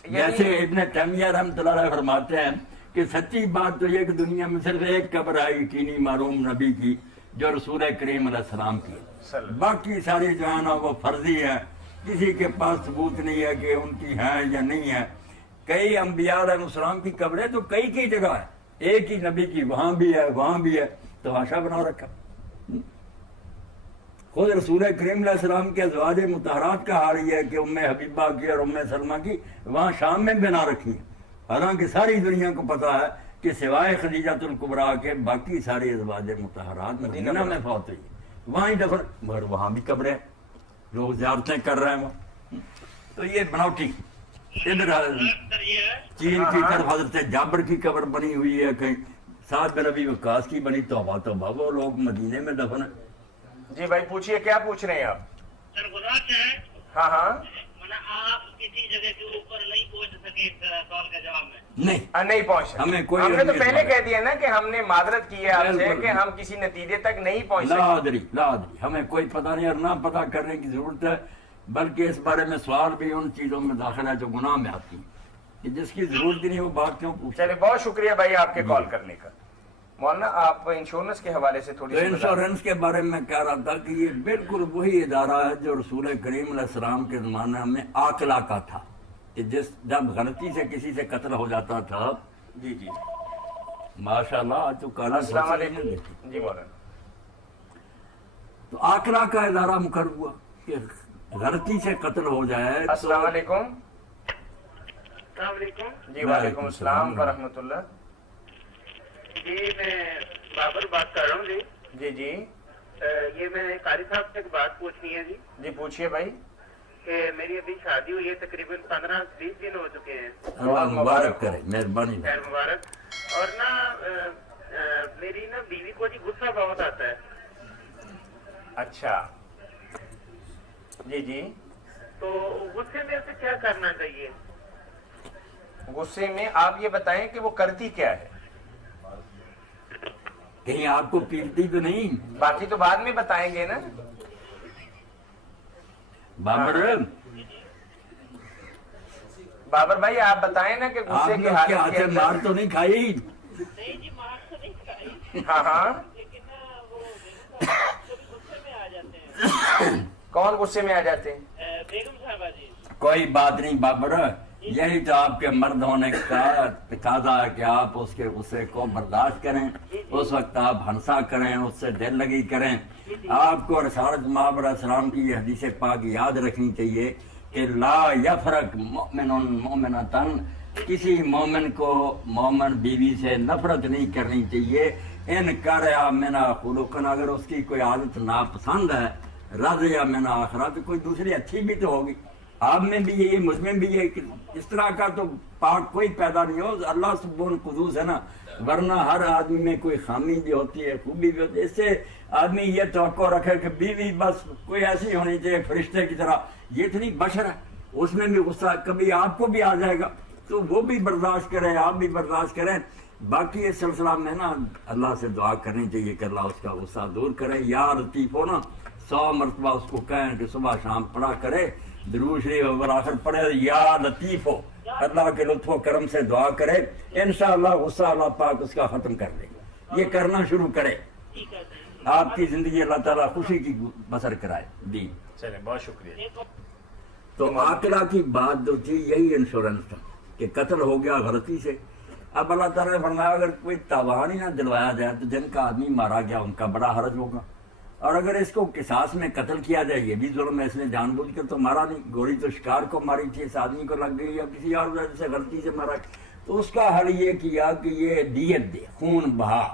جیسے ابن تیمیہ رحمۃ اللہ علیہ فرماتے ہیں کہ سچی بات تو یہ کہ دنیا میں صرف ایک قبر آئی یقینی معلوم نبی کی جو رسول کریم علیہ السلام کی، باقی ساری جو ہے نا وہ فرضی ہے، کسی کے پاس ثبوت نہیں ہے کہ ان کی ہے یا نہیں ہے. کئی انبیاء علیہ السلام کی قبریں تو کئی جگہ ہے، ایک ہی نبی کی وہاں بھی ہے وہاں بھی ہے، تماشا بنا رکھا. خود رسول کریم علیہ السلام کے ازواج مطہرات کا حال یہ ہے کہ ام حبیبہ کی اور ام سلمہ کی وہاں شام میں بنا رکھی ہے، حالانکہ ساری دنیا کو پتا ہے کہ سوائے خدیجۃ الکبریٰ کے باقی ساری ازواج مطہرات مدینہ میں فوت ہوئی، وہاں ہی دفن، مگر وہاں بھی قبریں لوگ زیارتیں کر رہے ہیں. تو یہ بناوٹی. ادھر چین کی طرف حضرت جابر کی قبر بنی ہوئی ہے، کہیں سعد بن ابی وقاص کی بنی، توبہ وہ لوگ مدینے میں دفن ہیں. جی بھائی پوچھئے، کیا پوچھ رہے ہیں آپ؟ سر گناہ کیا ہے؟ ہاں آپ کسی جگہ کے اوپر نہیں پہنچ سکے سوال کا جواب میں نہیں پہنچ، ہمیں کوئی، ہم نے تو پہلے کہہ دیا نا کہ ہم نے معذرت کی ہے آپ سے کہ ہم کسی نتیجے تک نہیں پہنچ سکے. لا ادری ہمیں کوئی پتہ نہیں اور نہ پتہ کرنے کی ضرورت ہے، بلکہ اس بارے میں سوال بھی ان چیزوں میں داخل ہے جو گناہ میں آتی ہیں، کہ جس کی ضرورت ہی نہیں وہ بات کیوں پوچھتے. چلے بہت شکریہ بھائی آپ کے کال کرنے کا. مولانا آپ انشورنس کے حوالے سے تھوڑی سی انشورنس کے بارے میں کہہ رہا تھا کہ یہ بالکل وہی ادارہ ہے جو رسول کریم علیہ السلام کے زمانے میں آکلا کا تھا، کہ جب غلطی سے کسی سے قتل ہو جاتا تھا. جی ماشاء اللہ آج تو کالا. السلام علیکم. جی مولانا. تو آکلا کا ادارہ مقرر ہوا کہ غلطی سے قتل ہو جائے. السلام علیکم. السلام علیکم. جی وعلیکم السلام ورحمۃ اللہ. جی میں بابر بات کر رہا ہوں. جی یہ میں قاری صاحب سے ایک بات پوچھنی ہے. جی پوچھئے بھائی. کہ میری ابھی شادی ہوئی ہے، تقریباً 15-20 دن ہو چکے ہیں. اللہ مبارک کرے، مہربانی. خیر مبارک. اور میری بیوی کو غصہ بہت آتا ہے. اچھا جی تو غصے میں اسے کیا کرنا چاہیے؟ غصے میں آپ یہ بتائیں کہ وہ کرتی کیا ہے؟ کہیں آپ کو پیٹتی تو نہیں؟ باقی تو بعد میں بتائیں گے نا. بابر بھائی آپ بتائیں نا کہ غصے کی حالت کے مار تو نہیں کھائی؟ نہیں جی مار تو نہیں کھائی. ہاں لیکن وہ غصے میں آ جاتے ہیں. کون غصے میں آ جاتے ہیں؟ بیگم صاحبہ جی. کوئی بات نہیں بابر، یہی تو آپ کے مرد ہونے کا تقاضا ہے کہ آپ اس کے غصے کو برداشت کریں، اس وقت آپ ہنسا کریں، اس سے دل لگی کریں. آپ کو رسالت مآب علیہ السلام کی یہ حدیث پاک یاد رکھنی چاہیے کہ لا یفرق مؤمن مؤمنۃ، کسی مومن کو مومن بیوی سے نفرت نہیں کرنی چاہیے. ان کرا منا خلقن، اگر اس کی کوئی عادت ناپسند ہے، رضی من آخرہ، تو کوئی دوسری اچھی بھی تو ہوگی. آپ میں بھی یہ مجھ میں بھی یہ، اس طرح کا تو پاک کوئی پیدا نہیں ہو. اللہ سبحانہ قدوس ہے نا، ورنہ ہر آدمی میں کوئی خامی بھی ہوتی ہے، خوبی بھی ہوتی ہے. اس سے آدمی یہ توقع رکھے کہ بیوی بس کوئی ایسی ہونی چاہیے فرشتے کی طرح، یہ اتنی بشر ہے، اس میں بھی غصہ کبھی آپ کو بھی آ جائے گا، تو وہ بھی برداشت کریں، آپ بھی برداشت کریں. باقی اس سلسلہ میں نا اللہ سے دعا کرنی چاہیے کہ اللہ اس کا غصہ دور کرے. یا لطیف ہو نا 100 مرتبہ اس کو کہیں کہ صبح شام پڑھا کرے، درود شریف آخر پڑھے یا لطیف ہو، اللہ کے لطف و کرم سے دعا کرے، انشاءاللہ غصہ اللہ پاک اس کا ختم کر دے گا. یہ کرنا شروع کرے، آپ کی زندگی اللہ تعالیٰ خوشی کی بسر کرائے. جی چلے بہت شکریہ. تو آقلہ کی بات جو تھی یہی انشورنس تھا کہ قتل ہو گیا غلطی سے. اب اللہ تعالیٰ نے فرمایا اگر کوئی تاوان ہی نہ دلوایا جائے تو جن کا آدمی مارا گیا ان کا بڑا حرج ہوگا، اور اگر اس کو قصاص میں قتل کیا جائے یہ بھی ظلم ہے. اس نے جان بوجھ کر تو مارا نہیں، گولی تو شکار کو ماری تھی، اس آدمی کو لگ گئی یا کسی اور وجہ سے غلطی سے مارا. تو اس کا حل یہ کیا کہ یہ دیت دے، خون بہا،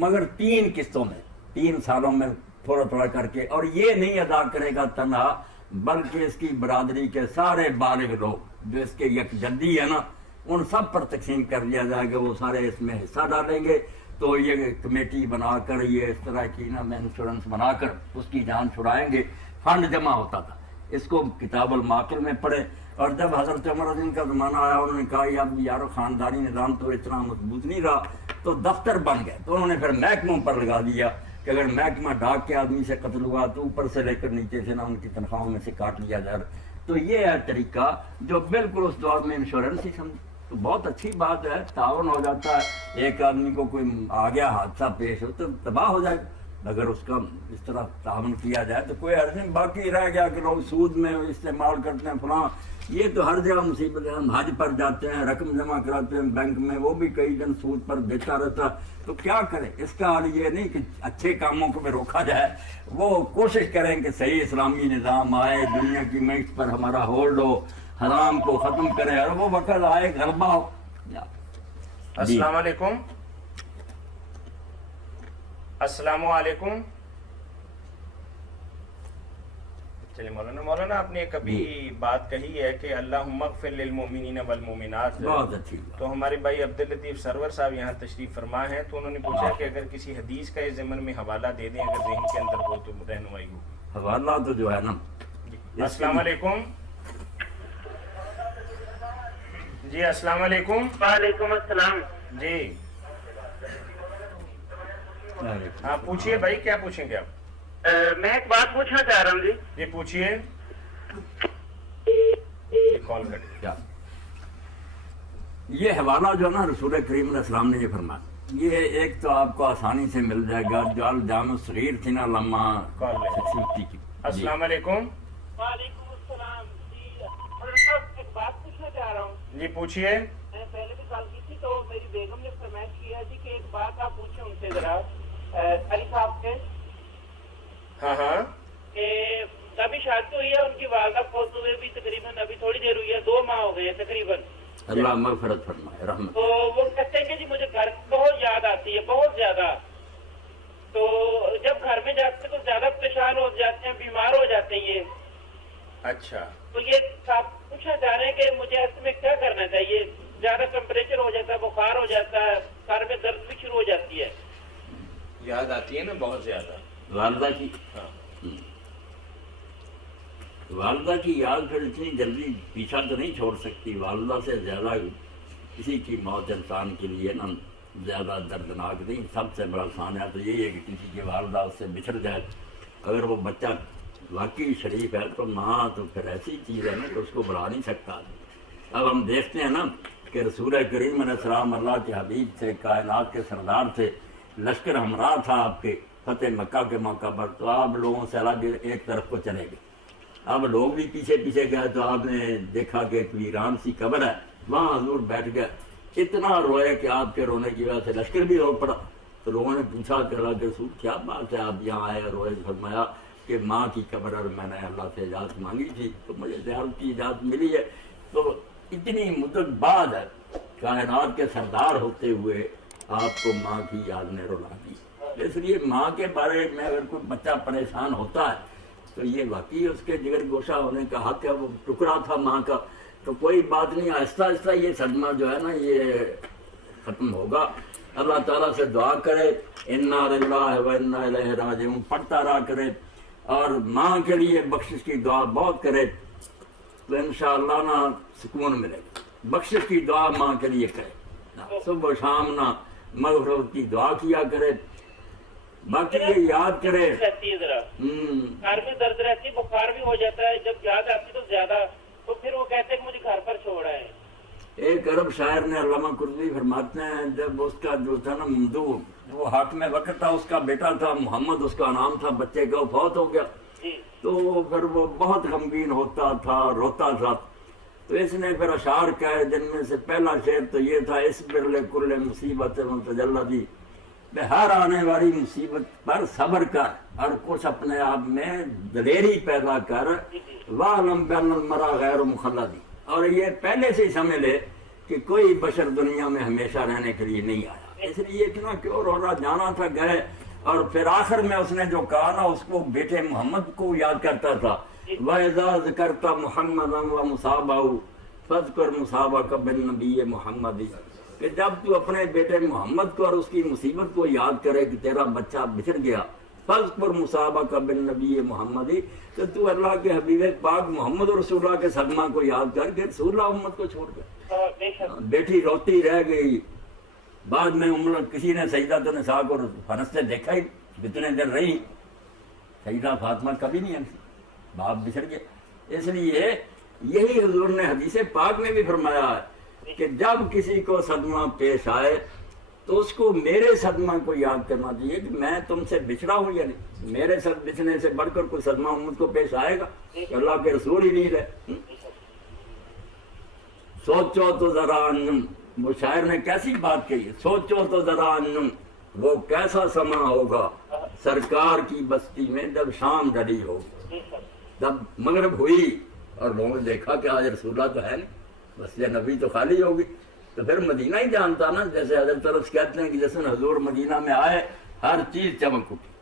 مگر 3 قسطوں میں 3 سالوں میں تھوڑا تھوڑا کر کے. اور یہ نہیں ادا کرے گا تنہا، بلکہ اس کی برادری کے سارے بالغ لوگ جو اس کے یک جدی ہے نا، ان سب پر تقسیم کر دیا جائے گا. وہ سارے اس میں حصہ ڈالیں گے. تو یہ کمیٹی بنا کر یہ اس طرح کی نا انشورنس بنا کر اس کی جان چھڑائیں گے، فنڈ جمع ہوتا تھا. اس کو کتاب المعقل میں پڑھے. اور جب حضرت عمر رضی اللہ کا زمانہ آیا انہوں نے کہا اب یارو خاندانی نظام تو اتنا مضبوط نہیں رہا، تو دفتر بن گئے. تو انہوں نے پھر محکموں پر لگا دیا کہ اگر محکمہ ڈاک کے آدمی سے قتل ہوا تو اوپر سے لے کر نیچے سے نہ ان کی تنخواہوں میں سے کاٹ لیا جائے. تو یہ ہے طریقہ جو بالکل اس دور میں انشورنس ہی سمجھ. تو بہت اچھی بات ہے، تعاون ہو جاتا ہے. ایک آدمی کو کوئی آ گیا حادثہ پیش ہو تو تباہ ہو جائے، اگر اس کا اس طرح تعاون کیا جائے تو کوئی حرج نہیں. باقی رہ گیا کہ لوگ سود میں استعمال کرتے ہیں فلاں، یہ تو ہر جگہ مصیبت ہے. ہم حج پر جاتے ہیں، رقم جمع کراتے ہیں بینک میں، وہ بھی کئی دن سود پر دیتا رہتا. تو کیا کریں؟ اس کا حل یہ نہیں کہ اچھے کاموں کو بھی روکا جائے، وہ کوشش کریں کہ صحیح اسلامی نظام آئے، دنیا کی معیشت پر ہمارا ہولڈ ہو، حرام کو ختم کرے، اور وہ وقت آئے غلبہ ہو. السلام علیکم. السلام علیکم. چلیے مولانا آپ نے کبھی بات کہی ہے کہ اللہم اغفر للمؤمنین والمؤمنات، بہت اچھی بات. تو ہمارے بھائی عبداللطیف سرور صاحب یہاں تشریف فرما ہیں، تو انہوں نے پوچھا کہ اگر کسی حدیث کا اس ضمن میں حوالہ دے دیں اگر ذہن کے اندر ہو تو رہنمائی ہوگی. حوالہ تو جو ہے نا. السلام علیکم. جی السلام علیکم. وعلیکم السلام. جی ہاں پوچھیے بھائی، کیا پوچھیں گے آپ؟ میں ایک بات پوچھنا چاہ رہا ہوں جی. جی پوچھیے. کال کر کیا یہ حوالہ جو ہے نا رسول کریم علیہ السلام نے یہ فرمایا، یہ ایک تو آپ کو آسانی سے مل جائے گا جو الجامع الصغیر تھی نا علامہ سیوطی کی. السلام علیکم. وعلیکم السلام. جی ایک بات پوچھنا چاہ رہا ہوں. جی پوچھیے. میں پہلے بھی کال کی تھی تو میری بیگم نے فرمائش کیا جی کہ ایک بات آپ پوچھیں ان سے ذرا علی صاحب سے. ہاں ہاں. کہ ابھی شادی ہوئی ہے ان کی والدہ فوت ہوئے بھی تقریباً ابھی تھوڑی دیر ہوئی ہے، 2 ماہ ہو گئے تقریباً. اللہ مغفرت فرمائے، رحمت. تو وہ کہتے ہیں کہ جی مجھے گھر بہت یاد آتی ہے، بہت زیادہ. تو جب گھر میں جاتے ہیں تو زیادہ پریشان ہو جاتے ہیں، بیمار ہو جاتے ہیں یہ. اچھا. تو یہ صاحب پوچھنا چاہ رہے ہیں کہ مجھے ایسے میں کیا کرنا چاہیے؟ زیادہ ٹمپریچر ہو جاتا ہے، بخار ہو جاتا ہے، سر میں درد بھی شروع ہو جاتی ہے. یاد آتی ہے نا بہت زیادہ والدہ کی. ہاں. والدہ کی یاد پھر اتنی جلدی پیچھا تو نہیں چھوڑ سکتی. والدہ سے زیادہ کسی کی موت انسان کے لیے نا زیادہ دردناک نہیں. سب سے بڑا سانحہ تو یہی ہے کہ کسی کی والدہ اس سے بچھڑ جائے. اگر وہ بچہ واقعی شریف ہے تو ماں تو پھر ایسی چیز ہے نا کہ اس کو بلا نہیں سکتا. اب ہم دیکھتے ہیں نا کہ رسول کریم علیہ السلام اللہ کے حبیب تھے، کائنات کے سردار تھے، لشکر ہمراہ تھا آپ کے فتح مکہ کے موقع پر. تو آپ لوگوں سے الگ ایک طرف کو چلے گئے. اب لوگ بھی پیچھے پیچھے گئے تو آپ نے دیکھا کہ ایک ویران سی قبر ہے، وہاں حضور بیٹھ گئے. اتنا روئے کہ آپ کے رونے کی وجہ سے لشکر بھی رو پڑا. تو لوگوں نے پوچھا کہ اللہ کے رسول کیا بات ہے آپ یہاں آئے روئے؟ فرمایا کہ ماں کی قبر اور میں نے اللہ سے اجازت مانگی تھی تو مجھے زیارت کی اجازت ملی ہے. تو اتنی مدت بعد کائنات کے سردار ہوتے ہوئے آپ کو ماں کی یاد نے رلا دی. اس لیے ماں کے بارے میں اگر کوئی بچہ پریشان ہوتا ہے تو یہ واقعی اس کے جگر گوشہ ہونے کا حق ہے. وہ ٹکڑا تھا ماں کا، تو کوئی بات نہیں، آہستہ آہستہ یہ صدمہ جو ہے نا یہ ختم ہوگا. اللہ تعالیٰ سے دعا کرے، انا للہ و انا الیہ راجعون پڑھتا رہا کرے، اور ماں کے لیے بخشش کی دعا بہت کرے تو انشاءاللہ نا سکون ملے گا. بخشش کی دعا ماں کے لیے کرے، صبح و شام نا مغفرت کی دعا کیا کرے. باقی یہ یاد کرے رہتی ہے ذرا، گھر میں درد رہتی ہے، بخار بھی ہو جاتا ہے، جب یاد آتی تو زیادہ. تو پھر وہ کہتے ہیں کہ مجھے گھر پر چھوڑا ہے. ایک عرب شاعر نے علامہ قرطبی فرماتے ہیں جب اس کا جو تھا نا ممدوح وہ حاکم وقت تھا، اس کا بیٹا تھا محمد اس کا نام تھا، بچے کا فوت ہو گیا. تو پھر وہ بہت غمگین ہوتا تھا، روتا تھا. تو اس نے پھر اشعار کہے جن میں سے پہلا شعر تو یہ تھا، اس برلے کل مصیبت متجلدی، ہر آنے والی مصیبت پر صبر کر اور کچھ اپنے آپ میں دلیری پیدا کر، وَعْلَمْ بِأَنَّ الْمَرْءَ غَيْرُ مُخَلَّدٍ. اور یہ پہلے سے ہی سمجھ لے کہ کوئی بشر دنیا میں ہمیشہ رہنے کے لیے نہیں آیا. اس لیے اتنا کیوں رو رہا، جانا تھا گئے. اور پھر آخر میں اس نے جو کہا نا اس کو بیٹے محمد کو یاد کرتا تھا، وَإِذَا ذَكَرْتَ مُحَمَّدًا وَمُصَابَهُ فَاذْكُرْ مُصَابَكَ بِالنَّبِيِّ مُحَمَّدٍ. کہ جب تو اپنے بیٹے محمد کو اور اس کی مصیبت کو یاد کرے کہ تیرا بچہ بچھڑ گیا، فَاذْكُرْ مُصَابَكَ بِالنَّبِيِّ محمد، تو اللہ کے حبیب پاک محمد رسول اللہ کے صدمہ کو یاد کر کے رسول اللہ محمد کو چھوڑ گئے. بیٹی روتی رہ گئی. بعد میں کسی نے سیدہ نساء کو ہنستے دیکھا ہی، جتنے دن رہی سیدہ فاطمہ کبھی نہیں ہنسی، باپ بچھڑ گیا. اس لیے یہی حضور نے حدیث پاک میں بھی فرمایا ہے کہ جب کسی کو صدمہ پیش آئے تو اس کو میرے صدمہ کو یاد کرنا چاہیے کہ میں تم سے بچھڑا ہوں یا نہیں. میرے ساتھ بچھنے سے بڑھ کر کوئی صدمہ مجھ کو پیش آئے گا کہ اللہ کے رسول ہی نہیں رہے. سوچو تو ذرا انم، وہ شاعر نے کیسی بات کہی ہے، سوچو تو ذرا انم وہ کیسا سما ہوگا سرکار کی بستی میں جب شام ڈلی ہوگی. جب مغرب ہوئی اور لوگوں نے دیکھا کہ آج رسول اللہ تو ہے نہیں، مسجد نبی تو خالی ہوگی، تو پھر مدینہ ہی جانتا نا. جیسے حضرت عرض کہتے ہیں کہ جیسے حضور مدینہ میں آئے ہر چیز چمک اٹھی،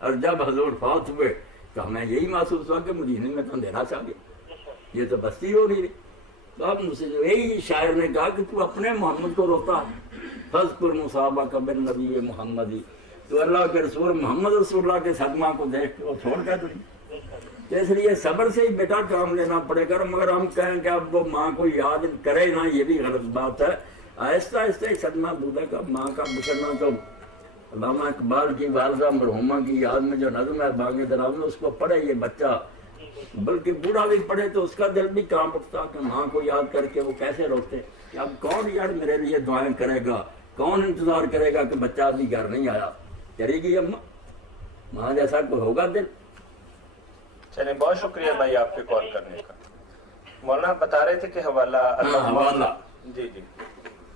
اور جب حضور فوت ہوئے تو ہمیں یہی محسوس ہوا کہ مدینہ میں تو اندھیرا چھا گیا، یہ تو بستی ہو رہی. تو اب مجھ سے یہی شاعر نے کہا کہ تو اپنے محمد کو روتا ہے، فَاذْكُرْ مُصَابَكَ بِالنَّبِيِّ محمد، تو اللہ کے رسول محمد رسول اللہ کے صدمہ کو دیکھ کے وہ چھوڑ گیا تجھے. اس لیے صبر سے ہی بیٹا کام لینا پڑے گا. مگر ہم کہیں کہ اب وہ ماں کو یاد کرے نا، یہ بھی غلط بات ہے. آہستہ آہستہ ہی صدمہ دودھا کا ماں کا بچھڑنا. تو علامہ اقبال کی والدہ مرحومہ کی یاد میں جو نظم ہے باغ دراز میں، اس کو پڑھے یہ بچہ، بلکہ بوڑھا بھی پڑھے تو اس کا دل بھی کام اٹھتا کہ ماں کو یاد کر کے وہ کیسے روتے. اب کون یار میرے لیے دعائیں کرے گا، کون انتظار کرے گا کہ بچہ ابھی گھر نہیں آیا، کرے گی اماں، ماں جیسا کوئی ہوگا دل. چلیں بہت شکریہ بھائی آپ کے کال کرنے کا. مولانا بتا رہے تھے کہ حوالہ حوالہ جی جی.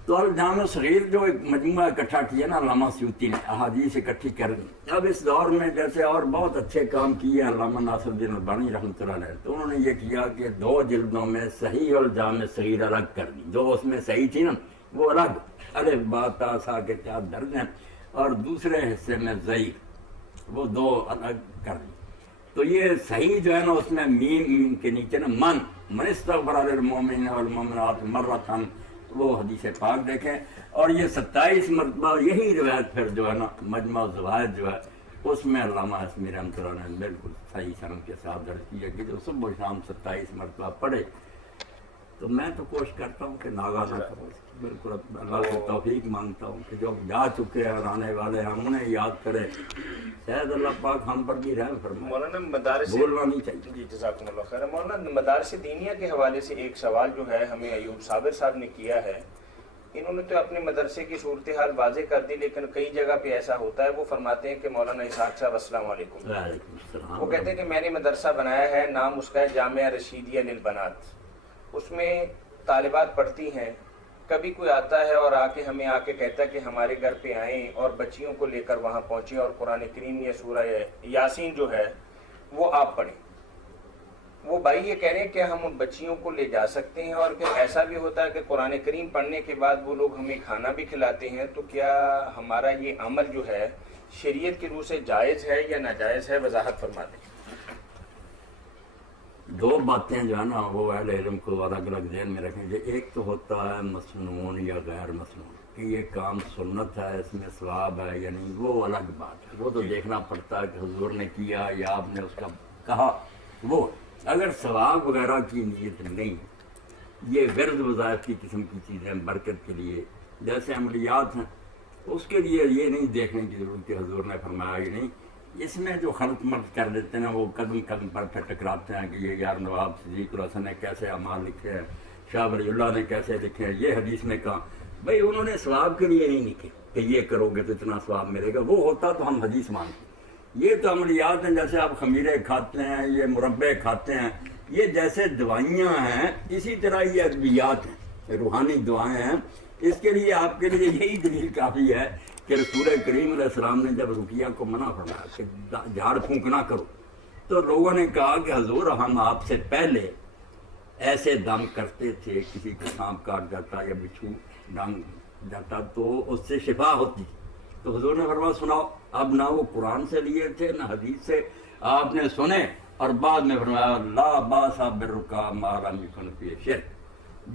تو الجامع صغیر جو ایک مجموعہ اکٹھا کیا نا علامہ سیوطی نے، احادیث اکٹھی کر دی. اب اس دور میں جیسے اور بہت اچھے کام کیے علامہ ناصر الدین البانی رحمۃ اللہ علیہ، تو انہوں نے یہ کیا کہ 2 جلدوں میں صحیح اور جامع صغیر الگ کر دی. جو اس میں صحیح تھی نا وہ الگ، الف با تا سا کے 4 درج ہیں، اور دوسرے حصے میں ضعیف، وہ 2 الگ کر دی. تو یہ صحیح جو ہے نا اس میں میم کے نیچے نا من استغفر للمؤمنین والمؤمنات مرتان، وہ حدیث پاک دیکھیں. اور یہ 27 مرتبہ یہی روایت پھر جو ہے نا مجمع الزوائد جو ہے اس میں علامہ حسمی رحمۃ اللہ نے بالکل صحیح سند کے ساتھ درج کیا کہ جو صبح و شام 27 مرتبہ پڑھے. تو میں تو کوشش کرتا ہوں کہ ناغا نہ کروں، بالکل اللہ سے توفیق مانگتا ہوں کہ جو جا چکے ہیں اور آنے والے ہیں ہم انہیں یاد کریں. شاید اللہ پاک ہم پر بھی رحم فرمائے. مولانا مدارس بولنا نہیں چاہیے. جی جزاکم اللہ خیر. مولانا مدارس دینیہ کے حوالے سے ایک سوال جو ہے ہمیں ایوب صابر صاحب نے کیا ہے. انہوں نے تو اپنے مدرسے کی صورتحال واضح کر دی، لیکن کئی جگہ پہ ایسا ہوتا ہے. وہ فرماتے ہیں کہ مولانا اسحاق صاحب السلام علیکم، وعلیکم السلام. وہ کہتے ہیں کہ میں نے مدرسہ بنایا ہے، نام اس کا ہے جامعہ رشیدیہ للبنات. اس میں طالبات پڑھتی ہیں. کبھی کوئی آتا ہے اور ہمیں آ کے کہتا ہے کہ ہمارے گھر پہ آئیں اور بچیوں کو لے کر وہاں پہنچیں اور قرآن کریم یا سورہ یاسین جو ہے وہ آپ پڑھیں. وہ بھائی یہ کہہ رہے ہیں کہ ہم ان بچیوں کو لے جا سکتے ہیں، اور پھر ایسا بھی ہوتا ہے کہ قرآن کریم پڑھنے کے بعد وہ لوگ ہمیں کھانا بھی کھلاتے ہیں. تو کیا ہمارا یہ عمل جو ہے شریعت کی روح سے جائز ہے یا ناجائز ہے؟ وضاحت فرما دیں. 2 باتیں جو ہے نا وہ اہل علم کو الگ الگ ذہن میں رکھیں گے. ایک تو ہوتا ہے مسنون یا غیر مسنون، کہ یہ کام سنت ہے، اس میں ثواب ہے یا نہیں، وہ الگ بات ہے. وہ تو دیکھنا پڑتا ہے کہ حضور نے کیا یا آپ نے اس کا کہا. وہ اگر ثواب وغیرہ کی نیت نہیں، یہ ورد وظائف کی قسم کی چیزیں برکت کے لیے جیسے عملیات ہیں، اس کے لیے یہ نہیں دیکھنے کی ضرورت کہ حضور نے فرمایا کہ نہیں. اس میں جو خلط ملط کر دیتے ہیں وہ قدم قدم پر پھر ٹکراتے ہیں کہ یہ یار نواب صدیق الحسن نے کیسے اعمال لکھے ہیں، شاہ ولی اللہ نے کیسے لکھے ہیں، یہ حدیث نے کہا. بھائی انہوں نے ثواب کے لیے نہیں لکھے کہ یہ کرو گے تو اتنا ثواب ملے گا. وہ ہوتا تو ہم حدیث مانتے. یہ تو عملیات ہیں، جیسے آپ خمیرے کھاتے ہیں، یہ مربے کھاتے ہیں، یہ جیسے دوائیاں ہیں اسی طرح یہ ادویات ہیں، روحانی دعائیں ہیں. اس کے لیے آپ کے لیے یہی دلیل کافی ہے کہ رسول کریم علیہ السلام نے جب رقیہ کو منع فرمایا کہ جھاڑ پھونک نہ کرو، تو لوگوں نے کہا کہ حضور ہم آپ سے پہلے ایسے دم کرتے تھے، کسی کو سانپ کاٹ جاتا یا بچھو ڈانگ جاتا تو اس سے شفا ہوتی. تو حضور نے فرمایا سناؤ. اب نہ وہ قرآن سے لیے تھے نہ حدیث سے، آپ نے سنے اور بعد میں فرمایا لا باس بالرقیٰ ما لم یکن فیہ شرک.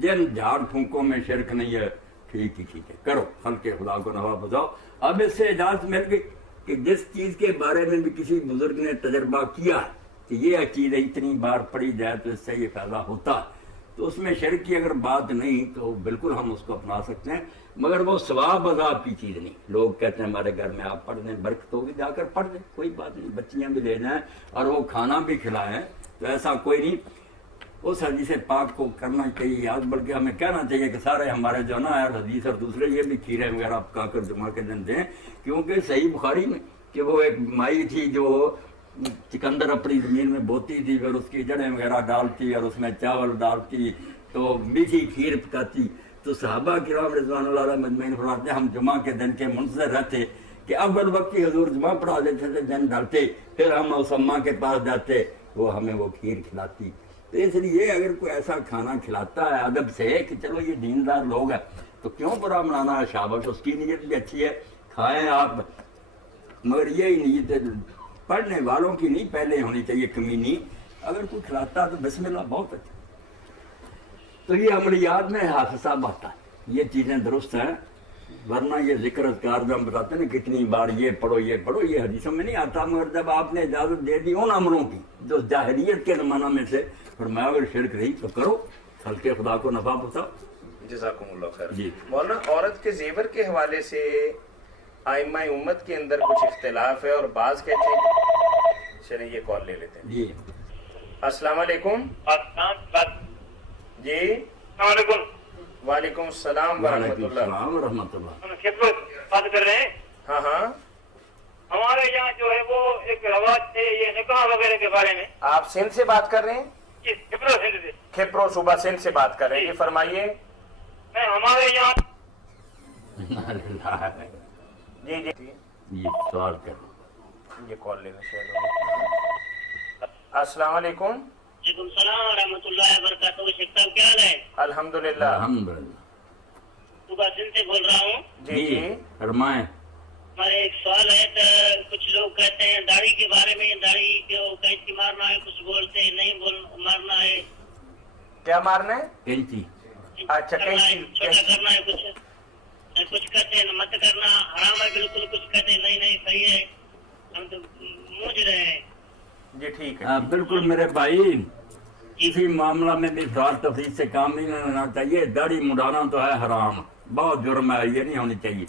جن جھاڑ پھونکوں میں شرک نہیں ہے ٹھیک ہے کرو، خلق خدا کو نفع پہنچاؤ۔ اب اس سے اجازت مل گئی کہ جس چیز کے بارے میں بھی کسی بزرگ نے تجربہ کیا کہ یہ چیز اتنی بار پڑھی جائے تو اس سے یہ فائدہ ہوتا ہے، تو اس میں شرک کی اگر بات نہیں تو بالکل ہم اس کو اپنا سکتے ہیں، مگر وہ ثواب عذاب کی چیز نہیں۔ لوگ کہتے ہیں ہمارے گھر میں آپ پڑھ دیں، برکت ہوگی، جا کر پڑھ دیں، کوئی بات نہیں، بچیاں بھی لے جائیں اور وہ کھانا بھی کھلائیں، تو ایسا کوئی نہیں۔ اس حدیث پاک کو کرنا چاہیے یاد، بلکہ ہمیں کہنا چاہیے کہ سارے ہمارے جو نا حدیث اور دوسرے یہ بھی کھیرے وغیرہ پکا کر جمعہ کے دن دیں، کیونکہ صحیح بخاری میں کہ وہ ایک مائی تھی جو چکندر اپنی زمین میں بوتی تھی، پھر اس کی جڑیں وغیرہ ڈالتی اور اس میں چاول ڈالتی تو میٹھی کھیر پکاتی، تو صحابہ کرام رضوان اللہ علیہ مجمعین فرماتے ہیں ہم جمعہ کے دن کے منتظر رہتے کہ اول وقت کی حضور جمعہ پڑھا دیتے تھے، دن ڈالتے، پھر ہم اس اماں کے پاس جاتے، وہ ہمیں وہ کھیر کھلاتی۔ تو اس لیے اگر کوئی ایسا کھانا کھلاتا ہے ادب سے کہ چلو یہ دیندار لوگ ہیں تو کیوں برا منانا ہے، شاباش، اس کی نیت بھی اچھی ہے، کھائیں آپ، مگر یہی نیت پڑھنے والوں کی نہیں پہلے ہونی چاہیے کمینی، اگر کوئی کھلاتا ہے تو بسم اللہ بہت اچھا۔ تو یہ عملیات میں حافظ صاحب آتا ہے، یہ چیزیں درست ہیں، ورنہ یہ ذکر اذکار جو ہم بتاتے ہیں نا کتنی بار یہ پڑھو یہ حدیثوں میں نہیں آتا، مگر جب آپ نے اجازت دے دی ان امروں کی جو جاہلیت کے زمانہ میں سے، فرمایا اگر شرک نہیں تو کرو، خلق خدا کو نفع پہنچاؤ۔ جزاکم اللہ خیر۔ جی مولانا، عورت کے زیور کے حوالے سے ائمہ امت کے اندر کچھ اختلاف ہے، اور بعض کہتے ہیں، چلیں یہ کال لے لیتے ہیں۔ جی السلام علیکم۔ جی السلام علیکم۔ وعلیکم السلام ورحمۃ وعلیکم اللہ۔ السلام ورحمۃ اللہ۔ بات کر رہے ہیں، ہاں ہاں، ہمارے یہاں جو ہے وہ ایک رواج ہے یہ نکاح وغیرہ کے بارے میں۔ آپ سندھ سے بات کر رہے ہیں؟ جی، کھپرو سندھ سے۔ کھپرو صوبہ سندھ سے بات کر رہے ہیں، یہ فرمائیے۔ میں ہمارے یہاں جی جی یہ سوال کرو، یہ کال لینا شاید۔ السلام علیکم۔ وعلیکم السلام ورحمۃ اللہ وبرکاتہ۔ شیخ صاحب کیا حال ہے؟ الحمدللہ۔ الحمدللہ۔ صبح سندھ سے بول رہا ہوں۔ جی جی فرمائیں۔ ہمارے ایک سوال ہے کہ کچھ لوگ کہتے ہیں داڑھی کے بارے میں، داڑھی کو کینچی مارنا ہے، کچھ بولتے ہیں نہیں مارنا ہے، کیا مارنا ہے؟ کینچی۔ اچھا، کرنا ہے، کینچی چھوٹا کرنا ہے، کچھ کہتے ہیں مت کرنا حرام ہے بالکل، کچھ کہتے ہیں نہیں صحیح ہے، ہم تو مونجھ رہے ہیں۔ جی ٹھیک ہے۔ ہاں بالکل میرے بھائی، کسی معاملہ میں بھی افراد تفریح سے کام نہیں لینا چاہیے۔ داڑھی مڈانا تو ہے حرام، بہت جرم ہے، یہ نہیں ہونی چاہیے۔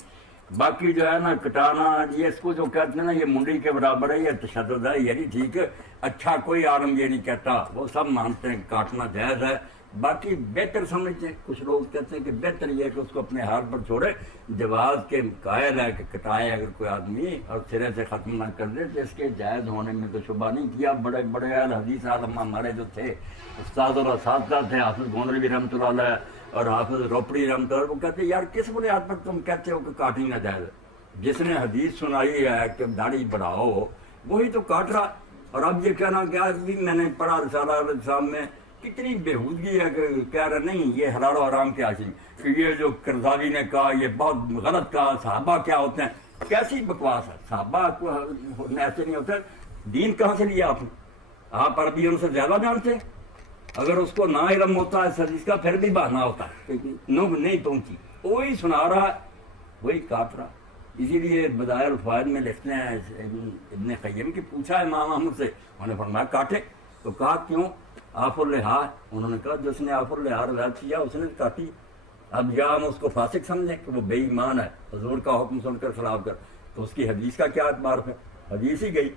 باقی جو ہے نا کٹانا، یہ اس کو جو کہتے ہیں نا یہ منڈی کے برابر ہے، یہ تشدد ہے، یہ نہیں ٹھیک ہے۔ اچھا کوئی عالم یہ نہیں کہتا، وہ سب مانتے ہیں کاٹنا جائز ہے، باقی بہتر سمجھتے ہیں، کچھ لوگ کہتے ہیں کہ بہتر یہ ہے کہ اس کو اپنے حال پر چھوڑے، جواز کے قائل ہے کہ کٹائے اگر کوئی آدمی اور سرے سے ختم نہ کر دے تو اس کے جائز ہونے میں تو شبہ نہیں کیا۔ بڑے بڑے اہل حدیث عالم ہمارے جو تھے، استاد اور اساتذہ تھے، حافظ گونڈری رحمۃ اللہ علیہ اور حافظ روپڑی رحمۃ اللہ، وہ کہتے ہیں یار کس بنیاد پر تم کہتے ہو کہ کاٹنی نہ جائز؟ جس نے حدیث سنائی ہے کہ داڑھی بڑھاؤ وہی تو کاٹ رہا، اور اب یہ کہنا کہ آج بھی میں نے پڑھا رسالہ صاحب میں کتنی بےہودگی ہے کہ کہہ رہے نہیں یہ حلال و حرام کے حاصل، کہ یہ جو کرزاوی نے کہا یہ بہت غلط کہا، صحابہ کیا ہوتے ہیں، کیسی بکواس ہے، صحابہ کو ایسے نہیں ہوتے۔ دین کہاں سے لیا آپ نے؟ آپ عربی ان سے زیادہ جانتے ہیں، اگر اس کو نہ علم ہوتا ہے حدیث کا پھر بھی بہانا ہوتا ہے، نوب نہیں پہنچی، وہی سنا رہا ہے وہی کاٹ رہا۔ اسی لیے بدائع الفوائد میں لکھتے ہیں ابن قیم کی، پوچھا امام احمد سے، انہوں نے فرمایا کاٹے، تو کہا کیوں؟ آف اللحا، انہوں نے کہا جس نے آف اللحا روایت کیا اس نے کاٹی۔ اب یا ہم اس کو فاسق سمجھیں کہ وہ بے ایمان ہے، حضور کا حکم سن کر خلاف کر، تو اس کی حدیث کا کیا اعتبار ہے؟ حدیث ہی گئی۔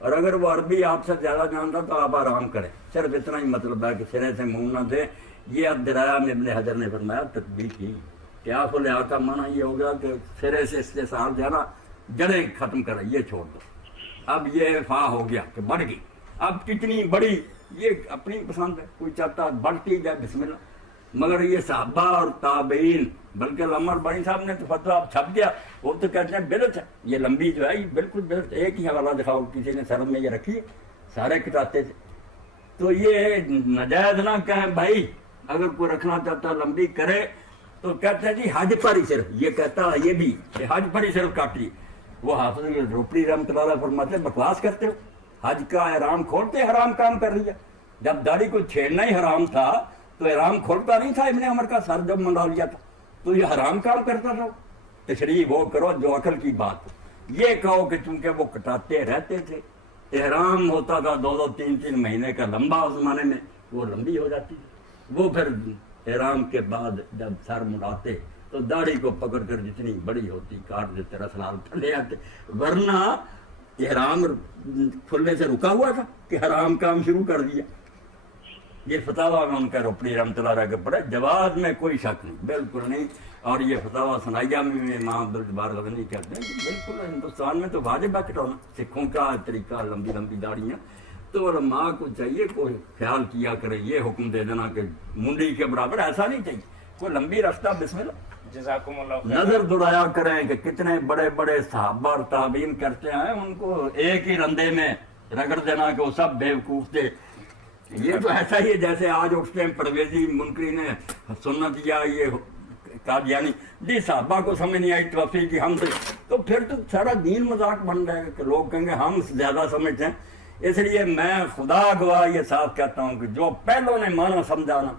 اور اگر وہ عربی آپ سے زیادہ جانتا تو آپ آرام کریں، صرف اتنا ہی مطلب ہے کہ سرے سے منہ نہ دیں۔ یہ اب درایا میں ابن حجر نے فرمایا تطبیق کی کہ آف اللحا کا معنی یہ ہوگا کہ سرے سے استحصال جانا، جڑیں ختم کریں، یہ چھوڑ دو۔ اب یہ فا ہو گیا کہ بڑھ گئی، اب کتنی بڑی یہ اپنی پسند ہے، کوئی چاہتا بڑھتی جائے بسم اللہ، مگر یہ صحابہ اور تابعین، بلکہ علامہ البانی صاحب نے تو فتویٰ چھپ گیا، وہ تو کہتے ہیں بدعت ہے، یہ لمبی جو ہے یہ بالکل بدعت۔ ایک ہی حوالہ دکھاؤ کسی نے سرد میں یہ رکھی، سارے کٹاتے تھے، تو یہ نجائز نہ کہیں بھائی، اگر کوئی رکھنا چاہتا لمبی کرے تو کہتے ہیں جی حج پر ہی صرف، یہ کہتا ہے یہ بھی کہ حج پر ہی صرف کاٹی۔ وہ حافظ روپڑی رحمۃ اللہ علیہ فرماتے بکواس کرتے ہو، حج کا احرام کھولتے حرام کام کر لیا، جب داڑھی کو چھیڑنا ہی حرام تھا تو احرام کھولتا نہیں تھا ابن عمر کا، سر جب منڈا لیا تھا، تو یہ حرام کام کرتا رہو، تشریح وہ کرو جو عقل کی بات ہو۔ یہ کہو کہ چونکہ وہ کٹاتے رہتے تھے، احرام ہوتا تھا 2 3 مہینے کا لمبا، اس زمانے میں وہ لمبی ہو جاتی تھی، وہ پھر احرام کے بعد جب سر مڑاتے تو داڑھی کو پکڑ کر جتنی بڑی ہوتی کاٹ دیتے، رسلال لے آتے، ورنہ احرام کھلنے سے رکا ہوا تھا کہ حرام کام شروع کر دیا۔ یہ فتاویٰ میں ان کا روپنی رحمۃ اللہ علیہ کے پڑھا، جواز میں کوئی شک نہیں، بالکل نہیں۔ اور یہ فتاویٰ سنائیہ میں امام عبدالجبار غزنی کہتے ہیں کہ بالکل ہندوستان میں تو واجب ہے کٹانا، سکھوں کا طریقہ لمبی لمبی داڑیاں، تو علماء کو چاہیے کوئی خیال کیا کرے، یہ حکم دے دینا کہ منڈی کے برابر، ایسا نہیں چاہیے، کوئی لمبی رستہ بسم اللہ۔ جزاکم اللہ خیر۔ نظر دوڑایا کریں کہ کتنے بڑے بڑے صحابہ اور تابعین کرتے ہیں، ان کو ایک ہی رندے میں رگڑ دینا کہ وہ سب بیوقوف تھے۔ یہ تو ایسا ہی ہے جیسے آج اٹھتے ہیں پرویزی منکرین سنت یا یہ قادیانی، جی صحابہ کو سمجھ نہیں آئی توفیق کی ہم سے، تو پھر تو سارا دین مذاق بن جائے گا کہ لوگ کہیں گے ہم زیادہ سمجھتے ہیں۔ اس لیے میں خدا گواہ یہ صاف کہتا ہوں کہ جو پہلوں نے مانا سمجھا نا،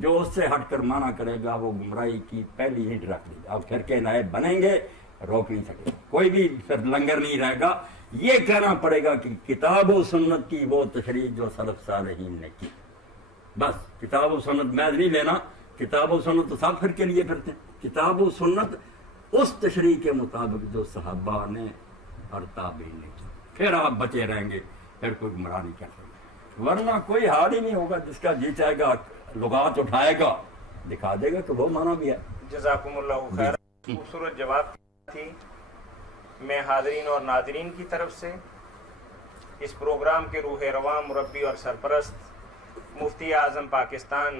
جو اس سے ہٹ کر مانا کرے گا وہ گمراہی کی پہلی ہٹ رکھ دی، اب فرقے نئے بنیں گے، روک نہیں سکے، کوئی بھی پھر لنگر نہیں رہے گا۔ یہ کہنا پڑے گا کہ کتاب و سنت کی وہ تشریح جو سلف صالحین نے کی، بس کتاب و سنت میں نہیں لینا، کتاب و سنت تو سب فرقے لیے پھرتے ہیں، کتاب و سنت اس تشریح کے مطابق جو صحابہ نے اور تابعین نے کی، پھر آپ بچے رہیں گے، پھر کوئی گمراہ نہیں کر سکے، ورنہ کوئی حال ہی نہیں ہوگا، جس کا جی چاہے گا لغات اٹھائے گا، دکھا دے گا کہ وہ مانا بھی ہے۔ جزاکم اللہ خیر، خوبصورت جواب تھی۔ میں حاضرین اور ناظرین کی طرف سے اس پروگرام کے روح رواں مربی اور سرپرست مفتی اعظم پاکستان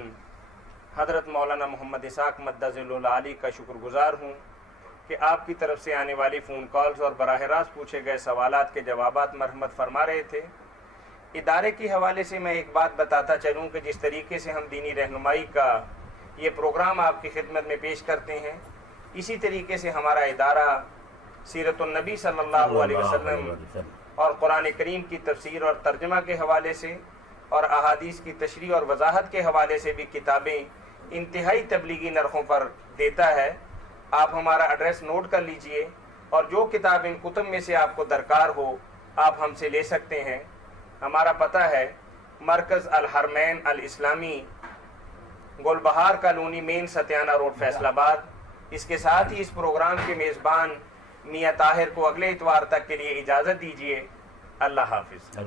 حضرت مولانا محمد اسحاق مدظل العالی کا شکر گزار ہوں کہ آپ کی طرف سے آنے والی فون کالز اور براہ راست پوچھے گئے سوالات کے جوابات مرحمت فرما رہے تھے۔ ادارے کے حوالے سے میں ایک بات بتاتا چلوں کہ جس طریقے سے ہم دینی رہنمائی کا یہ پروگرام آپ کی خدمت میں پیش کرتے ہیں، اسی طریقے سے ہمارا ادارہ سیرت النبی صلی اللہ علیہ وسلم اور قرآن کریم کی تفسیر اور ترجمہ کے حوالے سے اور احادیث کی تشریح اور وضاحت کے حوالے سے بھی کتابیں انتہائی تبلیغی نرخوں پر دیتا ہے۔ آپ ہمارا ایڈریس نوٹ کر لیجئے، اور جو کتاب ان کتب میں سے آپ کو درکار ہو آپ ہم سے لے سکتے ہیں۔ ہمارا پتہ ہے مرکز الحرمین الاسلامی، گل بہار کالونی، مین ستیانہ روڈ، فیصل آباد۔ اس کے ساتھ ہی اس پروگرام کے میزبان میاں طاہر کو اگلے اتوار تک کے لیے اجازت دیجیے۔ اللہ حافظ۔